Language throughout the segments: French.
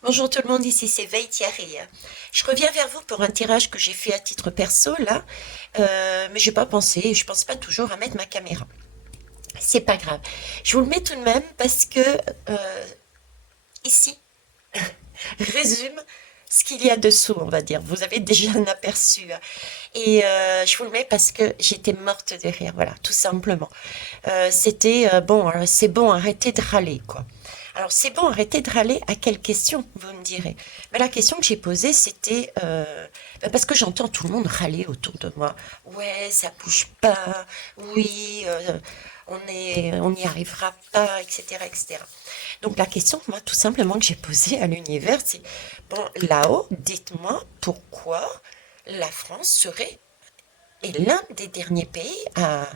Bonjour tout le monde, ici c'est Veille Thierry. Je reviens vers vous pour un tirage que j'ai fait à titre perso là, mais j'ai pas pensé, je pense pas toujours à mettre ma caméra. C'est pas grave. Je vous le mets tout de même parce que ici résume ce qu'il y a dessous, on va dire. Vous avez déjà un aperçu. Et je vous le mets parce que j'étais morte de rire, voilà, tout simplement. C'était bon, c'est bon, arrêtez de râler, quoi. Alors, c'est bon, arrêtez de râler. À quelle question, vous me direz? Mais la question que j'ai posée, c'était parce que j'entends tout le monde râler autour de moi. Ouais, ça bouge pas. Oui, on n'y arrivera pas, etc., etc. Donc, la question, moi, tout simplement que j'ai posée à l'univers, c'est bon, là-haut, dites-moi pourquoi la France serait est l'un des derniers pays à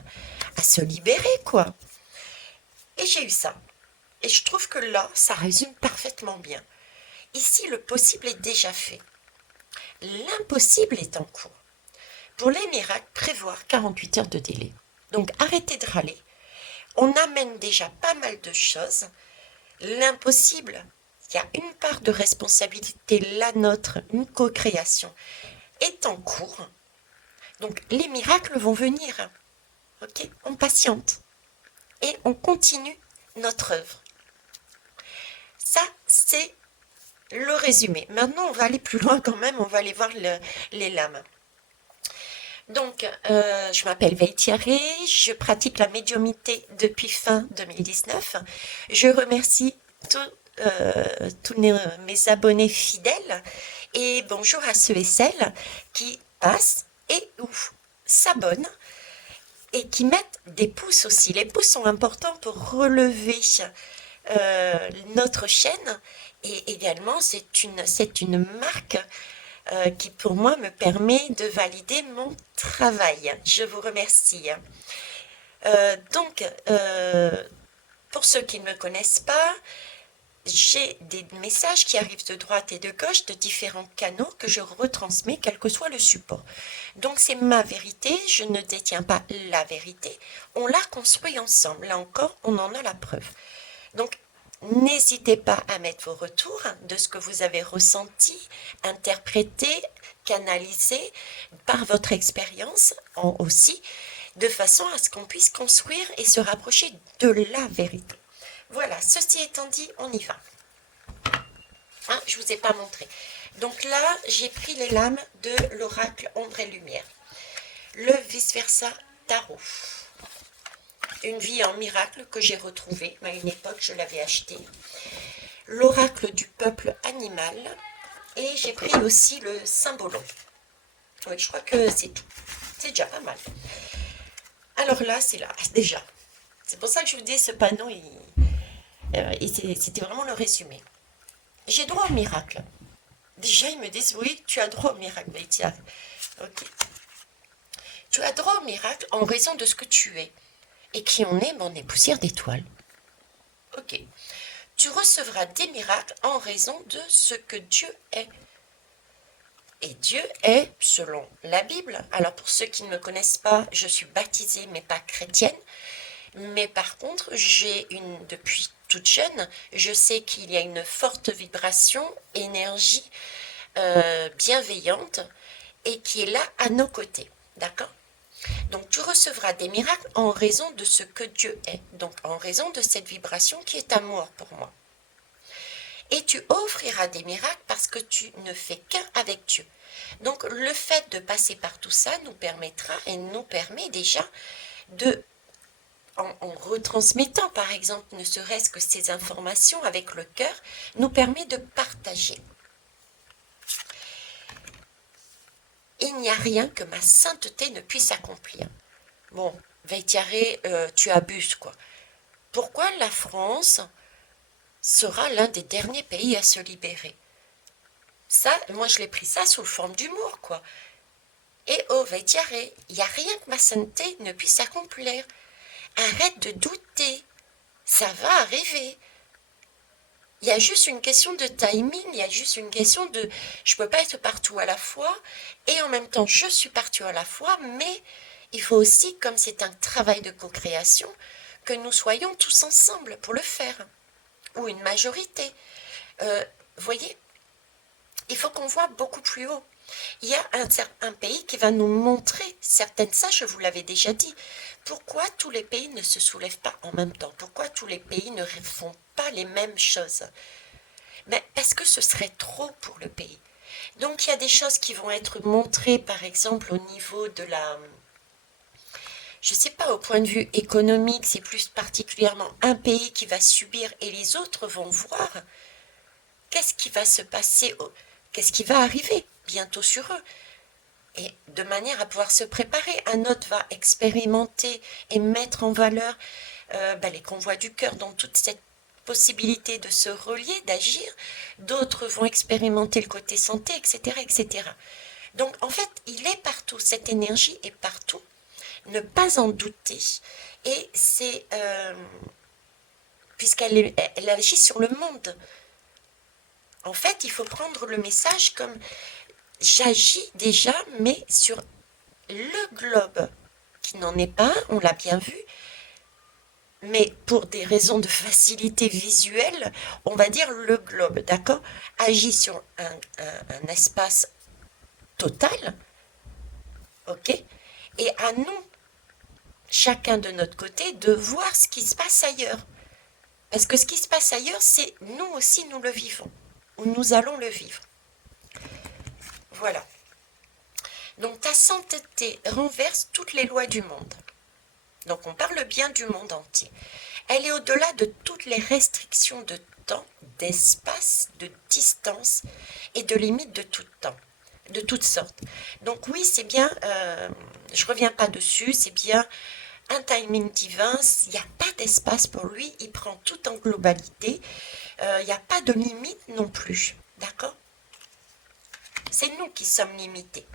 se libérer, quoi. Et j'ai eu ça. Et je trouve que là, ça résume parfaitement bien. Ici, le possible est déjà fait. L'impossible est en cours. Pour les miracles, prévoir 48 heures de délai. Donc arrêtez de râler. On amène déjà pas mal de choses. L'impossible, il y a une part de responsabilité, la nôtre, une co-création, est en cours. Donc les miracles vont venir. Ok, on patiente et on continue notre œuvre. Ça, c'est le résumé. Maintenant, on va aller plus loin quand même, on va aller voir les lames. Donc, je m'appelle Veille Thierry, je pratique la médiumnité depuis fin 2019. Je remercie tous mes abonnés fidèles et bonjour à ceux et celles qui passent et ou s'abonnent et qui mettent des pouces aussi. Les pouces sont importants pour relever notre chaîne et également c'est une marque qui pour moi me permet de valider mon travail. Je vous remercie. Donc, pour ceux qui ne me connaissent pas, j'ai des messages qui arrivent de droite et de gauche de différents canaux que je retransmets, quel que soit le support. Donc c'est ma vérité, je ne détiens pas la vérité, on l'a construit ensemble, là encore on en a la preuve. Donc n'hésitez pas à mettre vos retours de ce que vous avez ressenti, interprété, canalisé par votre expérience aussi, de façon à ce qu'on puisse construire et se rapprocher de la vérité. Voilà, ceci étant dit, on y va. Hein, je ne vous ai pas montré. Donc là, j'ai pris les lames de l'oracle Ombre et Lumière. Le vice-versa tarot. Une vie en miracle que j'ai retrouvée. À une époque, je l'avais acheté. L'oracle du peuple animal. Et j'ai pris aussi le symbolon. Oui, je crois que c'est tout. C'est déjà pas mal. Alors là, c'est là, déjà. C'est pour ça que je vous dis, ce panneau, c'était vraiment le résumé. J'ai droit au miracle. Déjà, ils me disent, oui, tu as droit au miracle, Betty. Ok. Tu as droit au miracle en raison de ce que tu es. Et qui on est, on est poussière d'étoiles. Ok. Tu recevras des miracles en raison de ce que Dieu est. Et Dieu est, selon la Bible, alors pour ceux qui ne me connaissent pas, je suis baptisée mais pas chrétienne, mais par contre, depuis toute jeune, je sais qu'il y a une forte vibration, énergie bienveillante et qui est là à nos côtés. D'accord? Donc tu recevras des miracles en raison de ce que Dieu est, donc en raison de cette vibration qui est amour pour moi. Et tu offriras des miracles parce que tu ne fais qu'un avec Dieu. Donc le fait de passer par tout ça nous permettra et nous permet déjà de, en retransmettant par exemple ne serait-ce que ces informations avec le cœur, nous permet de partager. Il n'y a rien que ma sainteté ne puisse accomplir. Bon, Veitiaré, tu abuses quoi. Pourquoi la France sera l'un des derniers pays à se libérer? Ça, moi je l'ai pris ça sous forme d'humour quoi. Et oh Veitiaré, il n'y a rien que ma sainteté ne puisse accomplir. Arrête de douter, ça va arriver. Il y a juste une question de timing, il y a juste une question de je ne peux pas être partout à la fois et en même temps je suis partout à la fois, mais il faut aussi, comme c'est un travail de co-création, que nous soyons tous ensemble pour le faire, ou une majorité. Vous voyez, il faut qu'on voit beaucoup plus haut. Il y a un pays qui va nous montrer certaines, ça je vous l'avais déjà dit. Pourquoi tous les pays ne se soulèvent pas en même temps? Pourquoi tous les pays ne font pas les mêmes choses? Mais parce que ce serait trop pour le pays. Donc il y a des choses qui vont être montrées, par exemple au niveau de la, je ne sais pas, au point de vue économique, c'est plus particulièrement un pays qui va subir et les autres vont voir qu'est-ce qui va se passer, qu'est-ce qui va arriver bientôt sur eux. Et de manière à pouvoir se préparer, un autre va expérimenter et mettre en valeur les convois du cœur dans toute cette possibilité de se relier, d'agir. D'autres vont expérimenter le côté santé, etc., etc. Donc en fait, il est partout, cette énergie est partout. Ne pas en douter. Et c'est puisqu'elle agit sur le monde. En fait, il faut prendre le message comme j'agis déjà, mais sur le globe, qui n'en est pas un, on l'a bien vu, mais pour des raisons de facilité visuelle, on va dire le globe, d'accord, agit sur un espace total, ok, et à nous, chacun de notre côté, de voir ce qui se passe ailleurs. Parce que ce qui se passe ailleurs, c'est nous aussi, nous le vivons, ou nous allons le vivre. Voilà. Donc ta sainteté renverse toutes les lois du monde. Donc on parle bien du monde entier. Elle est au-delà de toutes les restrictions de temps, d'espace, de distance et de limites de tout temps, de toutes sortes. Donc oui, c'est bien, je reviens pas dessus, c'est bien un timing divin, il n'y a pas d'espace pour lui, il prend tout en globalité, il n'y a pas de limite non plus, d'accord? C'est nous qui sommes limités.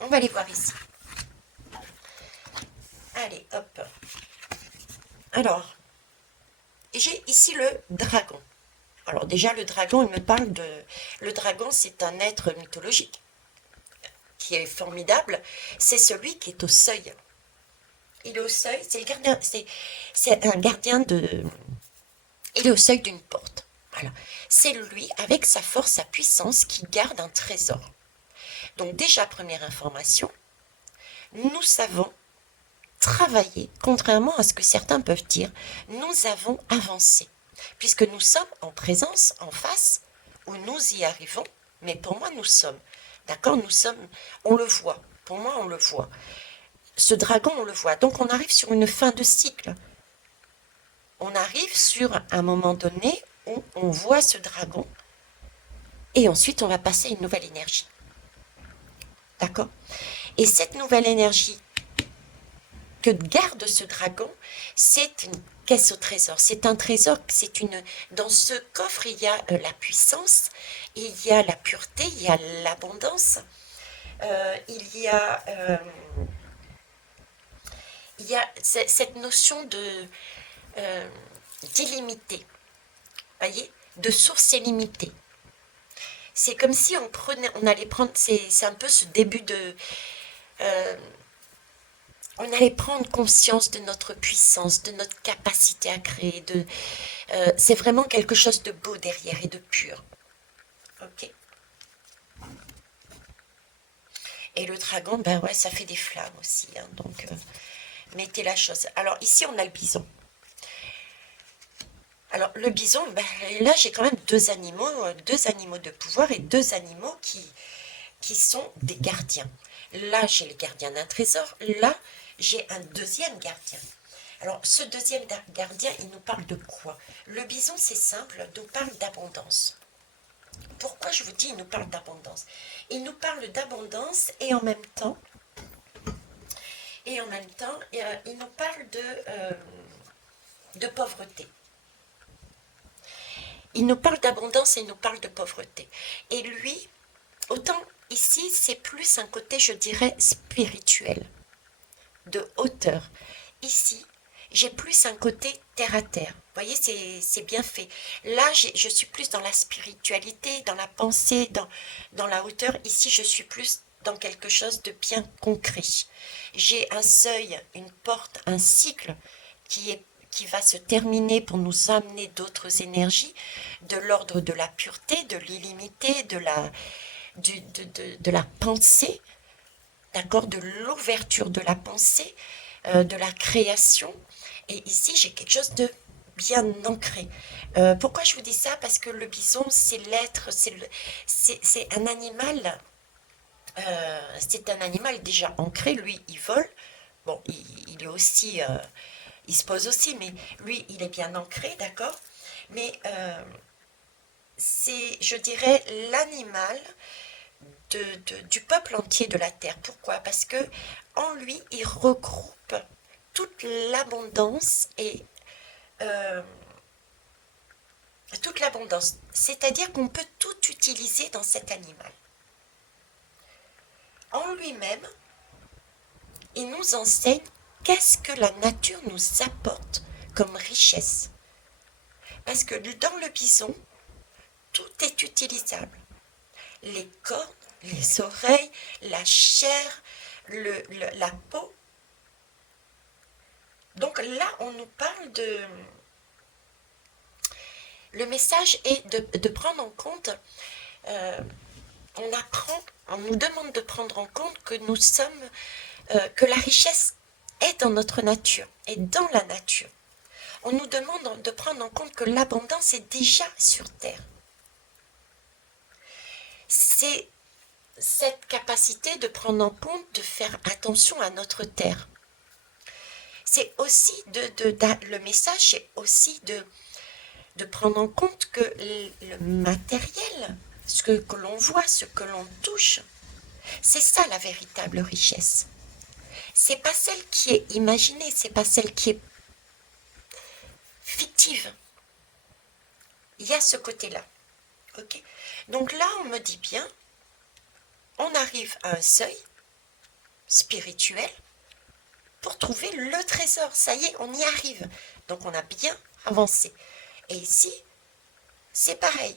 On va les voir ici. Allez, hop. Alors, j'ai ici le dragon. Alors déjà, le dragon, il me parle de... Le dragon, c'est un être mythologique qui est formidable. C'est celui qui est au seuil. Il est au seuil, c'est le gardien, c'est un gardien de... Il est au seuil d'une porte. Voilà. C'est lui, avec sa force, sa puissance, qui garde un trésor. Donc déjà, première information, nous savons travailler, contrairement à ce que certains peuvent dire, nous avons avancé, puisque nous sommes en présence, en face, où nous y arrivons, mais pour moi, nous sommes. D'accord? Nous sommes, on le voit. Pour moi, on le voit. Ce dragon, on le voit. Donc, on arrive sur une fin de cycle. On arrive sur un moment donné où on voit ce dragon, et ensuite, on va passer à une nouvelle énergie. D'accord? Et cette nouvelle énergie que garde ce dragon, c'est une caisse au trésor. C'est un trésor, c'est une. Dans ce coffre, il y a la puissance, il y a la pureté, il y a l'abondance, il y a cette notion de d'illimité, voyez, de source illimitée. C'est comme si on allait prendre, c'est un peu ce début de, on allait prendre conscience de notre puissance, de notre capacité à créer. C'est vraiment quelque chose de beau derrière et de pur. Ok. Et le dragon, ben ouais, ça fait des flammes aussi. Hein, donc, mettez la chose. Alors ici, on a le bison. Alors le bison, ben, là j'ai quand même deux animaux de pouvoir et deux animaux qui sont des gardiens. Là, j'ai le gardien d'un trésor. Là, j'ai un deuxième gardien. Alors, ce deuxième gardien, il nous parle de quoi? Le bison, c'est simple, nous parle d'abondance. Pourquoi je vous dis il nous parle d'abondance? Il nous parle d'abondance et en même temps, il nous parle de pauvreté. Il nous parle d'abondance et il nous parle de pauvreté. Et lui, autant ici, c'est plus un côté, je dirais, spirituel, de hauteur. Ici, j'ai plus un côté terre à terre. Vous voyez, c'est bien fait. Là, je suis plus dans la spiritualité, dans la pensée, dans la hauteur. Ici, je suis plus dans quelque chose de bien concret. J'ai un seuil, une porte, un cycle qui qui va se terminer pour nous amener d'autres énergies, de l'ordre de la pureté, de l'illimité, de la pensée, d'accord, de l'ouverture de la pensée, de la création. Et ici, j'ai quelque chose de bien ancré. Pourquoi je vous dis ça? Parce que le bison, c'est l'être, c'est un animal, c'est un animal déjà ancré. Lui, il vole. Bon, il est aussi, il se pose aussi, mais lui, il est bien ancré, d'accord? Mais c'est, je dirais, l'animal du peuple entier de la terre. Pourquoi? Parce que en lui, il regroupe toute l'abondance et euh, toute l'abondance. C'est-à-dire qu'on peut tout utiliser dans cet animal. En lui-même, il nous enseigne qu'est-ce que la nature nous apporte comme richesse. Parce que dans le bison, tout est utilisable. Les cornes, les oreilles, la chair, la peau. Donc là, on nous parle de... Le message est de prendre en compte, euh, on nous demande de prendre en compte que nous sommes, que la richesse est dans notre nature, est dans la nature. On nous demande de prendre en compte que l'abondance est déjà sur Terre. C'est cette capacité de prendre en compte, de faire attention à notre Terre. C'est aussi le message, c'est aussi de prendre en compte que le matériel, ce que l'on voit, ce que l'on touche, c'est ça la véritable richesse. C'est pas celle qui est imaginée, c'est pas celle qui est fictive. Il y a ce côté-là. Ok. Donc là, on me dit bien, on arrive à un seuil spirituel pour trouver le trésor. Ça y est, on y arrive. Donc on a bien avancé. Et ici, c'est pareil.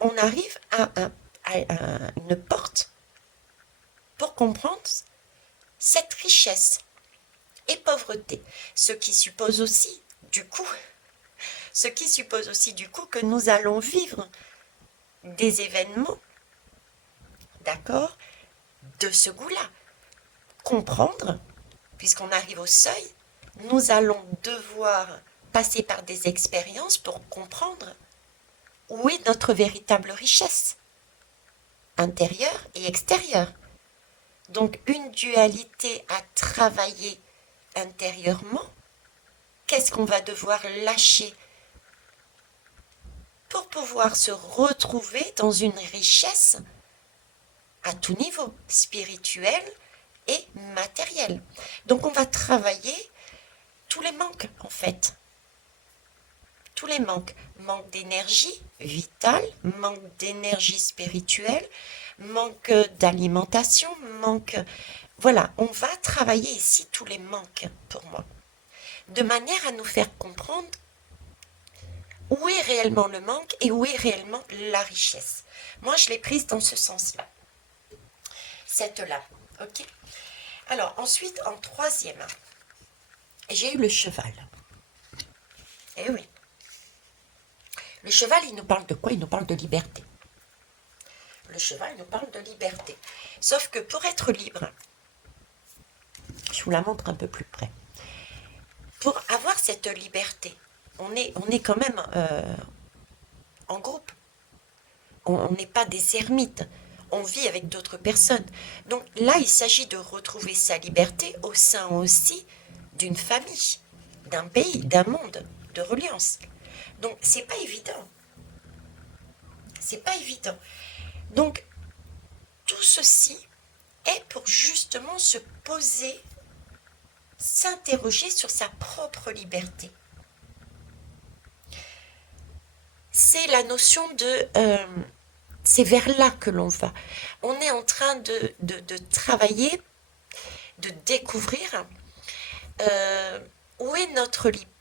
On arrive à une porte pour comprendre cette richesse et pauvreté. Ce qui suppose aussi du coup que nous allons vivre des événements, d'accord, de ce goût-là. Comprendre, puisqu'on arrive au seuil, nous allons devoir passer par des expériences pour comprendre où est notre véritable richesse, intérieure et extérieure. Donc une dualité à travailler intérieurement. Qu'est-ce qu'on va devoir lâcher pour pouvoir se retrouver dans une richesse à tout niveau, spirituel et matériel. Donc on va travailler tous les manques en fait. Tous les manques. Manque d'énergie vitale, manque d'énergie spirituelle, manque d'alimentation, manque... Voilà, on va travailler ici tous les manques pour moi. De manière à nous faire comprendre où est réellement le manque et où est réellement la richesse. Moi, je l'ai prise dans ce sens-là. Cette-là, ok? Alors, ensuite, en troisième, j'ai eu le cheval. Eh oui. Le cheval, il nous parle de quoi? Il nous parle de liberté. Le cheval nous parle de liberté. Sauf que pour être libre, je vous la montre un peu plus près. Pour avoir cette liberté, on est quand même en groupe. On n'est pas des ermites. On vit avec d'autres personnes. Donc là, il s'agit de retrouver sa liberté au sein aussi d'une famille, d'un pays, d'un monde, de reliance. Donc c'est pas évident. C'est pas évident. Donc tout ceci est pour justement se poser, s'interroger sur sa propre liberté. C'est la notion de... c'est vers là que l'on va. On est en train de travailler, de découvrir où est notre liberté.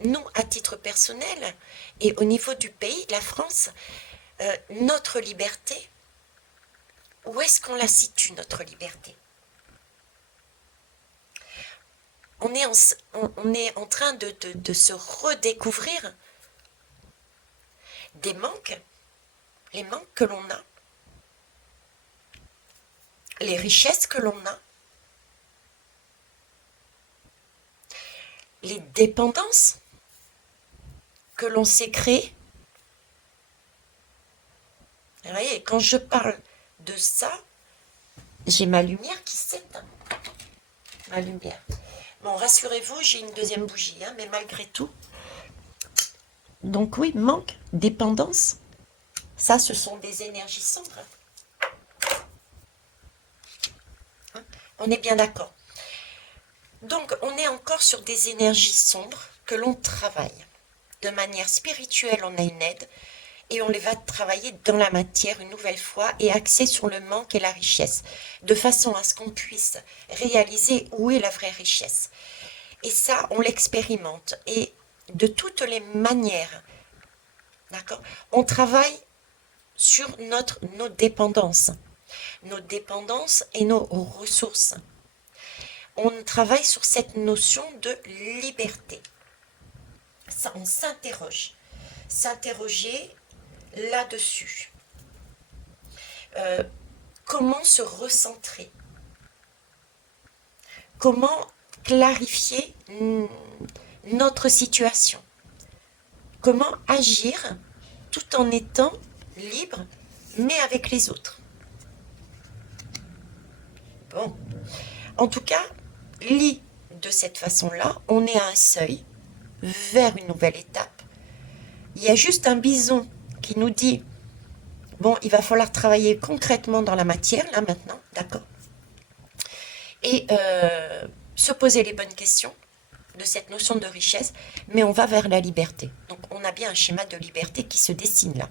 Nous, à titre personnel, et au niveau du pays, la France, notre liberté, où est-ce qu'on la situe, notre liberté? on est en train de se redécouvrir des manques, les manques que l'on a, les richesses que l'on a, les dépendances que l'on s'est créées. Vous voyez, quand je parle de ça, j'ai ma lumière qui s'éteint. Ma lumière. Bon, rassurez-vous, j'ai une deuxième bougie, hein, mais malgré tout. Donc oui, manque, dépendance, ça, ce sont des énergies sombres. Hein, on est bien d'accord. Donc, on est encore sur des énergies sombres que l'on travaille. De manière spirituelle, on a une aide et on les va travailler dans la matière une nouvelle fois et axer sur le manque et la richesse, de façon à ce qu'on puisse réaliser où est la vraie richesse. Et ça, on l'expérimente. Et de toutes les manières, d'accord, on travaille sur nos dépendances et nos ressources. On travaille sur cette notion de liberté. Ça, on s'interroger là-dessus. Comment se recentrer? Comment clarifier notre situation? Comment agir tout en étant libre, mais avec les autres? Bon, en tout cas, lit de cette façon-là, on est à un seuil vers une nouvelle étape. Il y a juste un bison qui nous dit, bon, il va falloir travailler concrètement dans la matière, là maintenant, d'accord? Et se poser les bonnes questions de cette notion de richesse, mais on va vers la liberté. Donc on a bien un schéma de liberté qui se dessine là.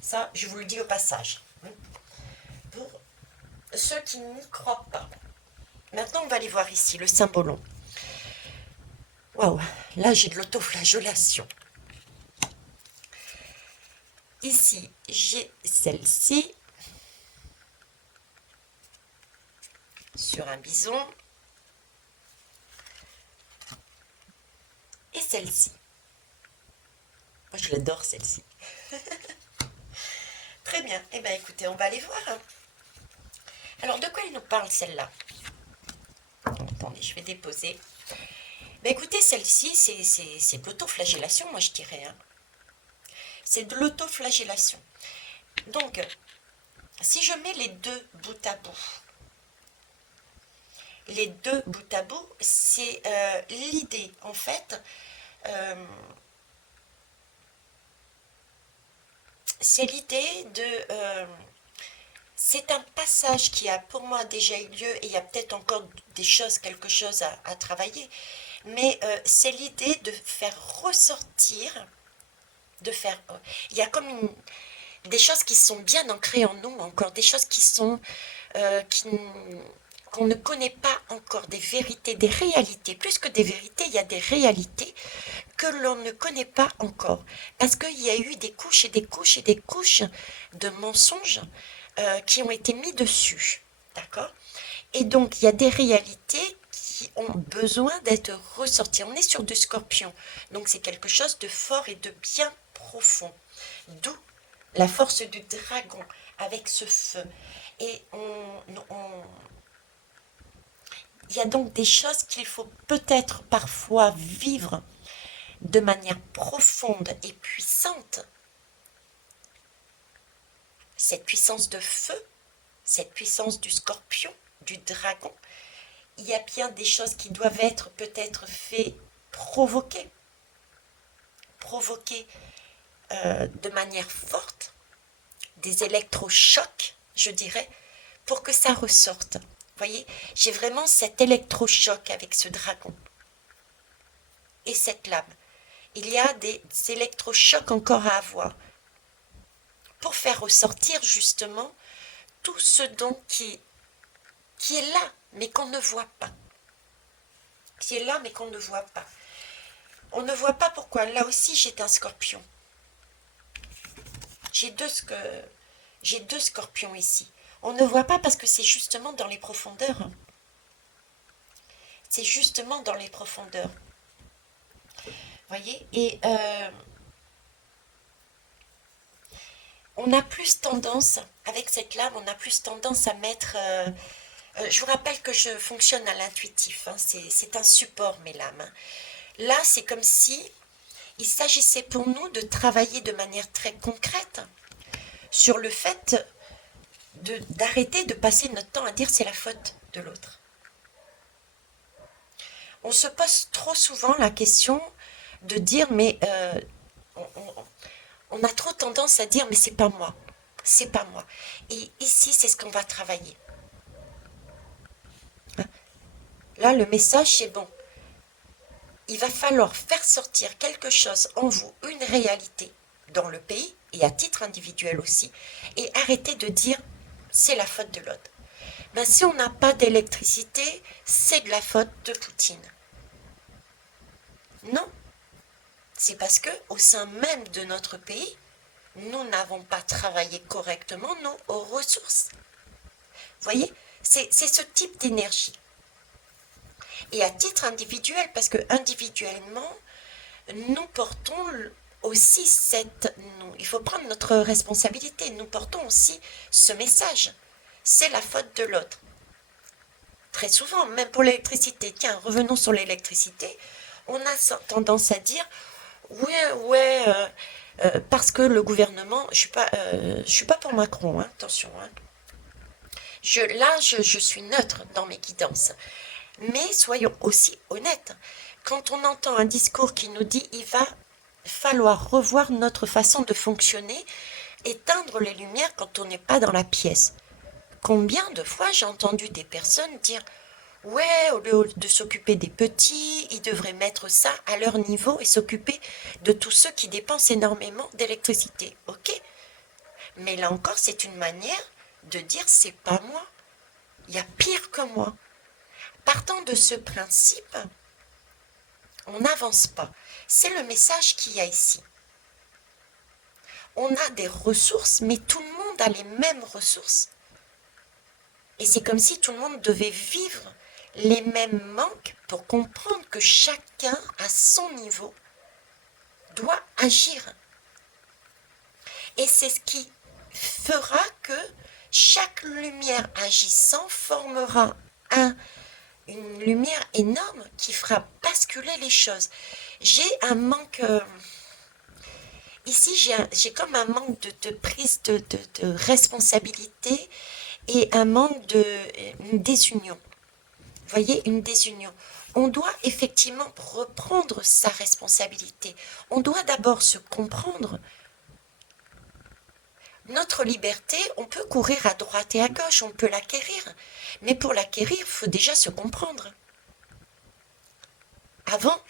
Ça, je vous le dis au passage. Pour ceux qui n'y croient pas. Maintenant, on va aller voir ici le symbolon. Waouh, là j'ai de l'autoflagellation. Ici, j'ai celle-ci sur un bison et celle-ci. Moi, je l'adore celle-ci. Très bien. Eh bien, écoutez, on va aller voir. Alors, de quoi il nous parle celle-là? Attendez, je vais déposer. Ben, écoutez, celle-ci, c'est de l'autoflagellation, moi je dirais. Hein. C'est de l'autoflagellation. Donc, si je mets les deux bout à bout, c'est l'idée, en fait, c'est l'idée de... c'est un passage qui a pour moi déjà eu lieu et il y a peut-être encore quelque chose à travailler, mais c'est l'idée de faire ressortir, il y a comme des choses qui sont bien ancrées en nous encore, des choses qui sont qu'on ne connaît pas encore, des vérités, des réalités. Plus que des vérités, il y a des réalités que l'on ne connaît pas encore. Parce qu'il y a eu des couches et des couches et des couches de mensonges qui ont été mis dessus. D'accord? Et donc, il y a des réalités qui ont besoin d'être ressorties. On est sur du scorpion. Donc, c'est quelque chose de fort et de bien profond. D'où la force du dragon avec ce feu. Et il y a donc des choses qu'il faut peut-être parfois vivre de manière profonde et puissante. Cette puissance de feu, cette puissance du scorpion, du dragon, il y a bien des choses qui doivent être peut-être faites, provoquées de manière forte, des électrochocs, je dirais, pour que ça ressorte. Vous voyez, j'ai vraiment cet électrochoc avec ce dragon et cette lame. Il y a des électrochocs encore à avoir pour faire ressortir justement tout ce don qui est là, mais qu'on ne voit pas. Qui est là, mais qu'on ne voit pas. On ne voit pas pourquoi. Là aussi, j'ai un scorpion. J'ai deux scorpions ici. On ne voit pas parce que c'est justement dans les profondeurs. c'est justement dans les profondeurs. Voyez? Et on a plus tendance, avec cette lame, on a plus tendance à mettre... je vous rappelle que je fonctionne à l'intuitif, hein, c'est un support, mes lames, hein. Là, c'est comme si il s'agissait pour nous de travailler de manière très concrète sur le fait d'arrêter de passer notre temps à dire c'est la faute de l'autre. On se pose trop souvent la question de dire mais on a trop tendance à dire mais c'est pas moi, c'est pas moi. Et ici c'est ce qu'on va travailler. Là le message c'est bon. Il va falloir faire sortir quelque chose en vous, une réalité dans le pays et à titre individuel aussi, et arrêter de dire c'est la faute de l'autre. Ben, si on n'a pas d'électricité, c'est de la faute de Poutine. Non, c'est parce que au sein même de notre pays, nous n'avons pas travaillé correctement nos ressources. Vous voyez, c'est ce type d'énergie. Et à titre individuel, parce que individuellement, nous portons aussi il faut prendre notre responsabilité, nous portons aussi ce message. C'est la faute de l'autre. Très souvent, même pour l'électricité. Tiens, revenons sur l'électricité. On a tendance à dire, ouais, parce que le gouvernement, je suis pas pour Macron, hein, attention, hein. Je suis neutre dans mes guidances. Mais soyons aussi honnêtes. Quand on entend un discours qui nous dit il va falloir revoir notre façon de fonctionner, éteindre les lumières quand on n'est pas dans la pièce. Combien de fois j'ai entendu des personnes dire ouais, au lieu de s'occuper des petits, ils devraient mettre ça à leur niveau et s'occuper de tous ceux qui dépensent énormément d'électricité. Ok, mais là encore, c'est une manière de dire c'est pas moi. Il y a pire que moi. Partant de ce principe, on n'avance pas. C'est le message qu'il y a ici. On a des ressources, mais tout le monde a les mêmes ressources. Et c'est comme si tout le monde devait vivre les mêmes manques pour comprendre que chacun, à son niveau, doit agir. Et c'est ce qui fera que chaque lumière agissant formera une lumière énorme qui fera basculer les choses. J'ai un manque... ici, j'ai comme un manque de prise de responsabilité et un manque une désunion. Vous voyez, une désunion. On doit effectivement reprendre sa responsabilité. On doit d'abord se comprendre. Notre liberté, on peut courir à droite et à gauche, on peut l'acquérir. Mais pour l'acquérir, il faut déjà se comprendre. Avant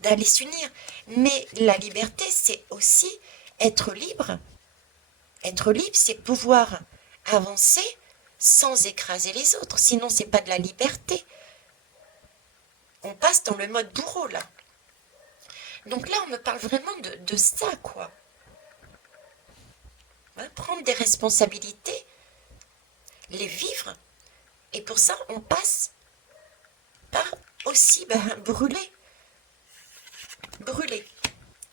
d'aller s'unir. Mais la liberté, c'est aussi être libre. Être libre, c'est pouvoir avancer sans écraser les autres. Sinon, c'est pas de la liberté. On passe dans le mode bourreau, là. Donc là, on me parle vraiment de ça, quoi. Hein, prendre des responsabilités, les vivre. Et pour ça, on passe par aussi brûler. Brûler.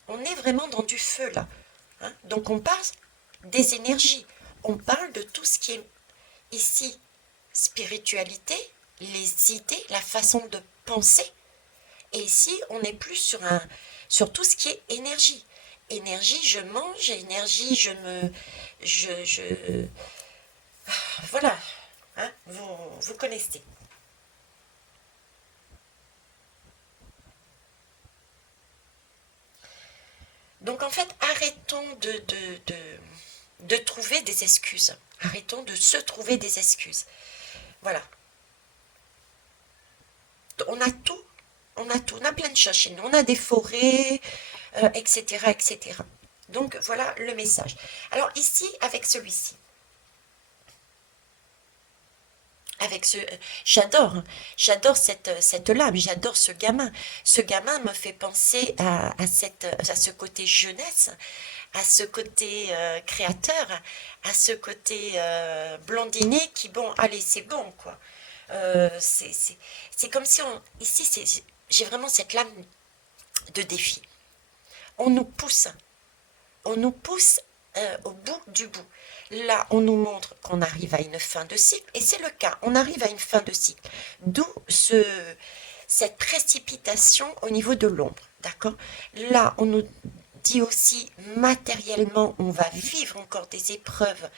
On est vraiment dans du feu, là. Hein, donc on parle des énergies. On parle de tout ce qui est ici spiritualité, les idées, la façon de penser. Et ici, on n'est plus sur tout ce qui est énergie. Énergie, je mange, énergie, voilà, hein, vous connaissez. Donc en fait, arrêtons de trouver des excuses. Arrêtons de se trouver des excuses. Voilà. On a tout. On a tout. On a plein de choses chez nous. On a des forêts, etc., etc. Donc voilà le message. Alors ici, avec celui-ci. J'adore cette lame, j'adore ce gamin. Ce gamin me fait penser à ce côté jeunesse, à ce côté créateur, à ce côté blondiné qui, bon, allez, c'est bon, quoi. C'est comme si ici, j'ai vraiment cette lame de défi. On nous pousse, on nous pousse au bout du bout. Là, on nous montre qu'on arrive à une fin de cycle, et c'est le cas, on arrive à une fin de cycle. D'où cette précipitation au niveau de l'ombre, d'accord? Là, on nous dit aussi matériellement, on va vivre encore des épreuves.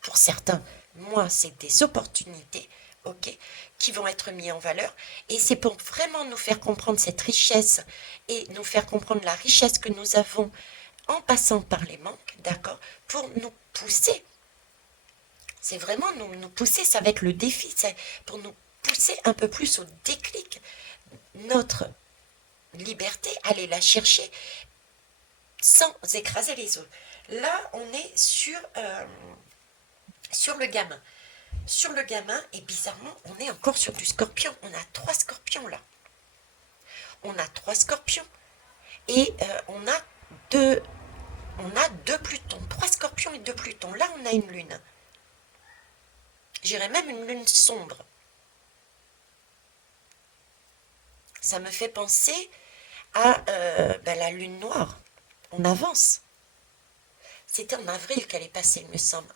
Pour certains, moi, c'est des opportunités, ok, qui vont être mises en valeur. Et c'est pour vraiment nous faire comprendre cette richesse et nous faire comprendre la richesse que nous avons en passant par les manques, d'accord, pour nous pousser. C'est vraiment nous pousser, ça va être le défi, c'est pour nous pousser un peu plus au déclic. Notre liberté, aller la chercher sans écraser les autres. Là, on est sur le gamin. Sur le gamin, et bizarrement, on est encore sur du scorpion. On a 3 scorpions là. On a 3 scorpions. Et deux, on a 2 Plutons. 3 scorpions et 2 Plutons. Là, on a une lune. J'irais même une lune sombre. Ça me fait penser à la lune noire. On avance. C'était en avril qu'elle est passée, il me semble.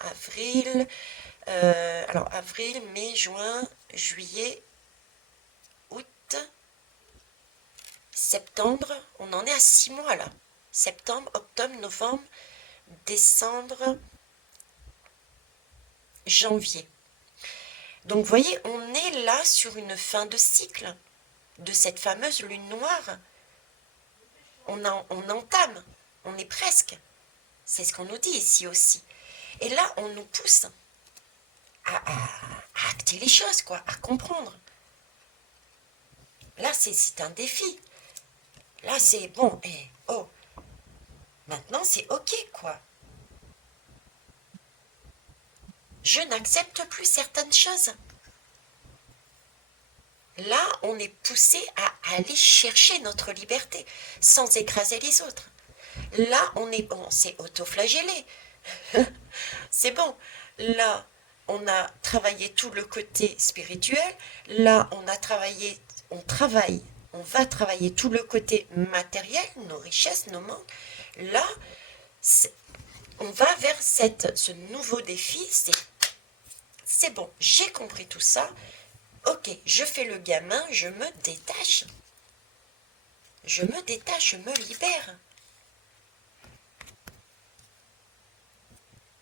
Alors avril, mai, juin, juillet, août, septembre. On en est à 6 mois là. Septembre, octobre, novembre, décembre, janvier. Donc vous voyez, on est là sur une fin de cycle de cette fameuse lune noire. On entame, on est presque. C'est ce qu'on nous dit ici aussi. Et là, on nous pousse à acter les choses, quoi, à comprendre. Là, c'est un défi. Là, c'est bon, et oh, maintenant c'est ok, quoi. Je n'accepte plus certaines choses. Là, on est poussé à aller chercher notre liberté sans écraser les autres. Là, on s'est autoflagellé. C'est bon. Là, on a travaillé tout le côté spirituel. Là, on va travailler tout le côté matériel, nos richesses, nos manques. Là, on va vers ce nouveau défi. C'est bon, j'ai compris tout ça. Ok, je fais le gamin, je me détache. Je me détache, je me libère.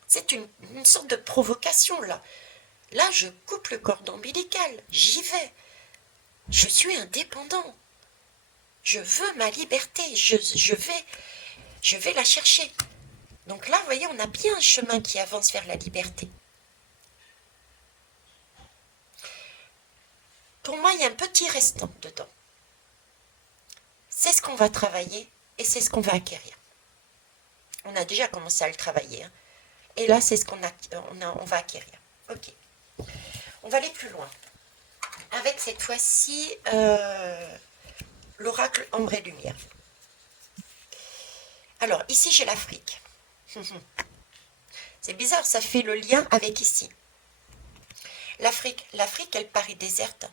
C'est une sorte de provocation là. Là, je coupe le cordon ombilical, j'y vais. Je suis indépendant. Je veux ma liberté, je vais la chercher. Donc là, vous voyez, on a bien un chemin qui avance vers la liberté. Pour moi, il y a un petit restant dedans. C'est ce qu'on va travailler et c'est ce qu'on va acquérir. On a déjà commencé à le travailler. Hein. Et là, c'est ce on va acquérir. Ok. On va aller plus loin. Avec cette fois-ci, l'oracle Ombre et Lumière. Alors, ici, j'ai l'Afrique. C'est bizarre, ça fait le lien avec ici. L'Afrique, elle paraît déserte.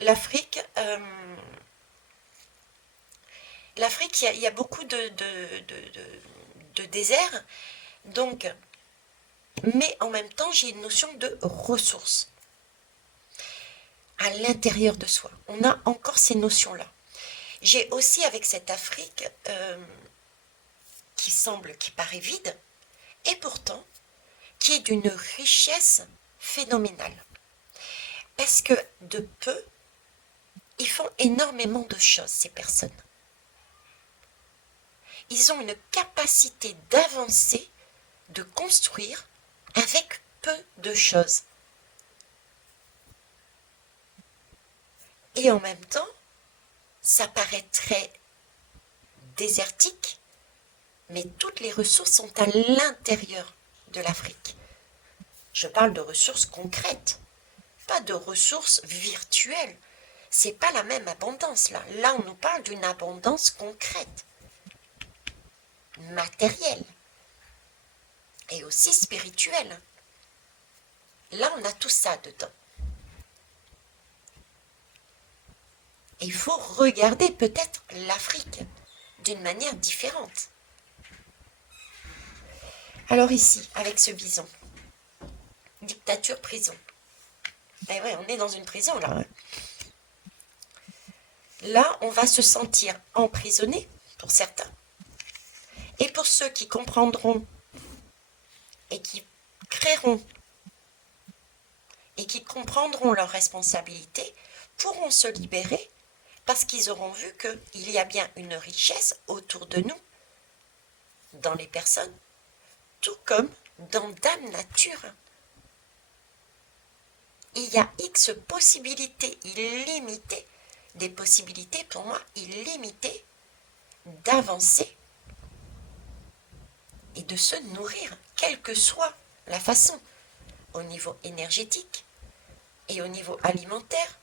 L'Afrique, il y a beaucoup de désert. Donc, mais en même temps, j'ai une notion de ressources à l'intérieur de soi. On a encore ces notions-là. J'ai aussi avec cette Afrique qui paraît vide, et pourtant qui est d'une richesse phénoménale. Parce que de peu, ils font énormément de choses, ces personnes. Ils ont une capacité d'avancer, de construire avec peu de choses. Et en même temps, ça paraît très désertique, mais toutes les ressources sont à l'intérieur de l'Afrique. Je parle de ressources concrètes, pas de ressources virtuelles. C'est pas la même abondance là. Là, on nous parle d'une abondance concrète, matérielle et aussi spirituelle. Là, on a tout ça dedans. il faut regarder peut-être l'Afrique d'une manière différente. Alors ici, avec ce bison, dictature, prison. Eh ouais, on est dans une prison là. Là, on va se sentir emprisonné pour certains. Et pour ceux qui comprendront et qui créeront et qui comprendront leurs responsabilités, pourront se libérer parce qu'ils auront vu qu'il y a bien une richesse autour de nous, dans les personnes, tout comme dans Dame Nature. Il y a X possibilités illimitées, des possibilités pour moi illimitées d'avancer et de se nourrir, quelle que soit la façon, au niveau énergétique et au niveau alimentaire,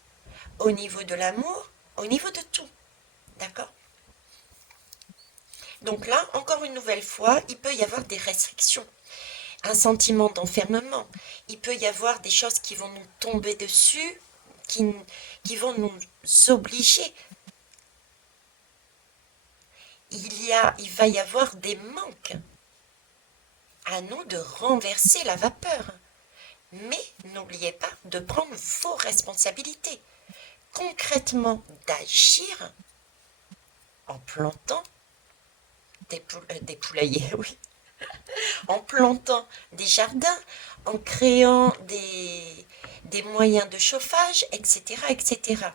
au niveau de l'amour, au niveau de tout. D'accord? Donc là, encore une nouvelle fois, il peut y avoir des restrictions, un sentiment d'enfermement. Il peut y avoir des choses qui vont nous tomber dessus, qui vont nous obliger. Il va y avoir des manques. À nous de renverser la vapeur. Mais n'oubliez pas de prendre vos responsabilités. Concrètement, d'agir en plantant des poulaillers, oui, en plantant des jardins, en créant des moyens de chauffage, etc., etc.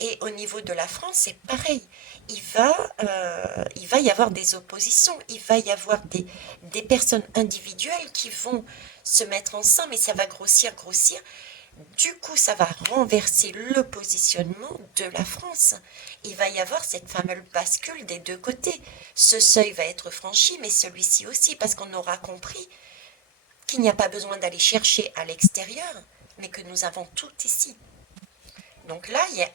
Et au niveau de la France, c'est pareil. Il va y avoir des oppositions, il va y avoir des personnes individuelles qui vont se mettre ensemble et ça va grossir, grossir. Du coup, ça va renverser le positionnement de la France. Il va y avoir cette fameuse bascule des deux côtés. Ce seuil va être franchi, mais celui-ci aussi, parce qu'on aura compris qu'il n'y a pas besoin d'aller chercher à l'extérieur, mais que nous avons tout ici. Donc là, il y a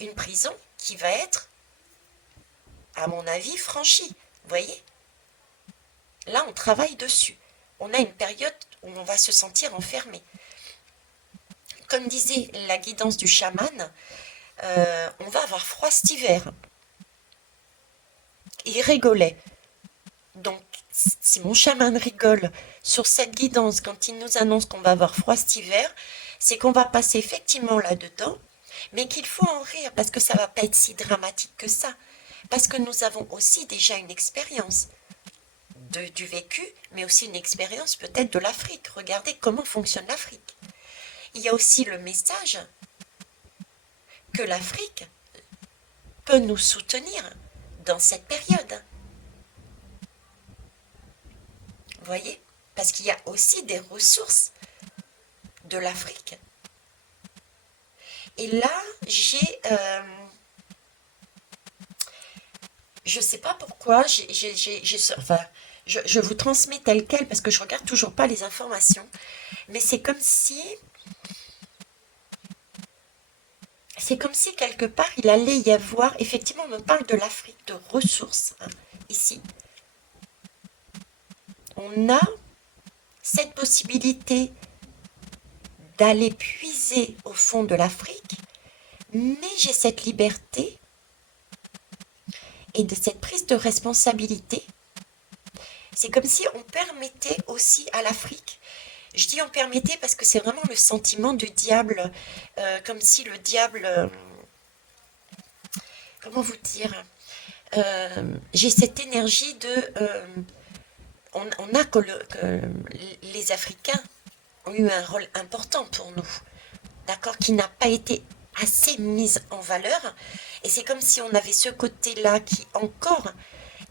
une prison qui va être, à mon avis, franchie. Vous voyez? Là, on travaille dessus. On a une période où on va se sentir enfermé. Comme disait la guidance du chaman, on va avoir froid cet hiver. Il rigolait. Donc, si mon chaman rigole sur cette guidance quand il nous annonce qu'on va avoir froid cet hiver, c'est qu'on va passer effectivement là-dedans, mais qu'il faut en rire parce que ça ne va pas être si dramatique que ça. Parce que nous avons aussi déjà une expérience du vécu, mais aussi une expérience peut-être de l'Afrique. Regardez comment fonctionne l'Afrique. Il y a aussi le message que l'Afrique peut nous soutenir dans cette période. Vous voyez? Parce qu'il y a aussi des ressources de l'Afrique. Et là, je ne sais pas pourquoi, enfin, je vous transmets tel quel parce que je regarde toujours pas les informations, mais c'est comme si quelque part il allait y avoir, effectivement, on me parle de l'Afrique, de ressources, hein, ici. On a cette possibilité d'aller puiser au fond de l'Afrique, mais j'ai cette liberté et de cette prise de responsabilité. C'est comme si on permettait aussi à l'Afrique, je dis on permettait parce que c'est vraiment le sentiment du diable, comme si le diable, comment vous dire, j'ai cette énergie de, on a que les Africains ont eu un rôle important pour nous, d'accord, qui n'a pas été assez mise en valeur, et c'est comme si on avait ce côté-là qui encore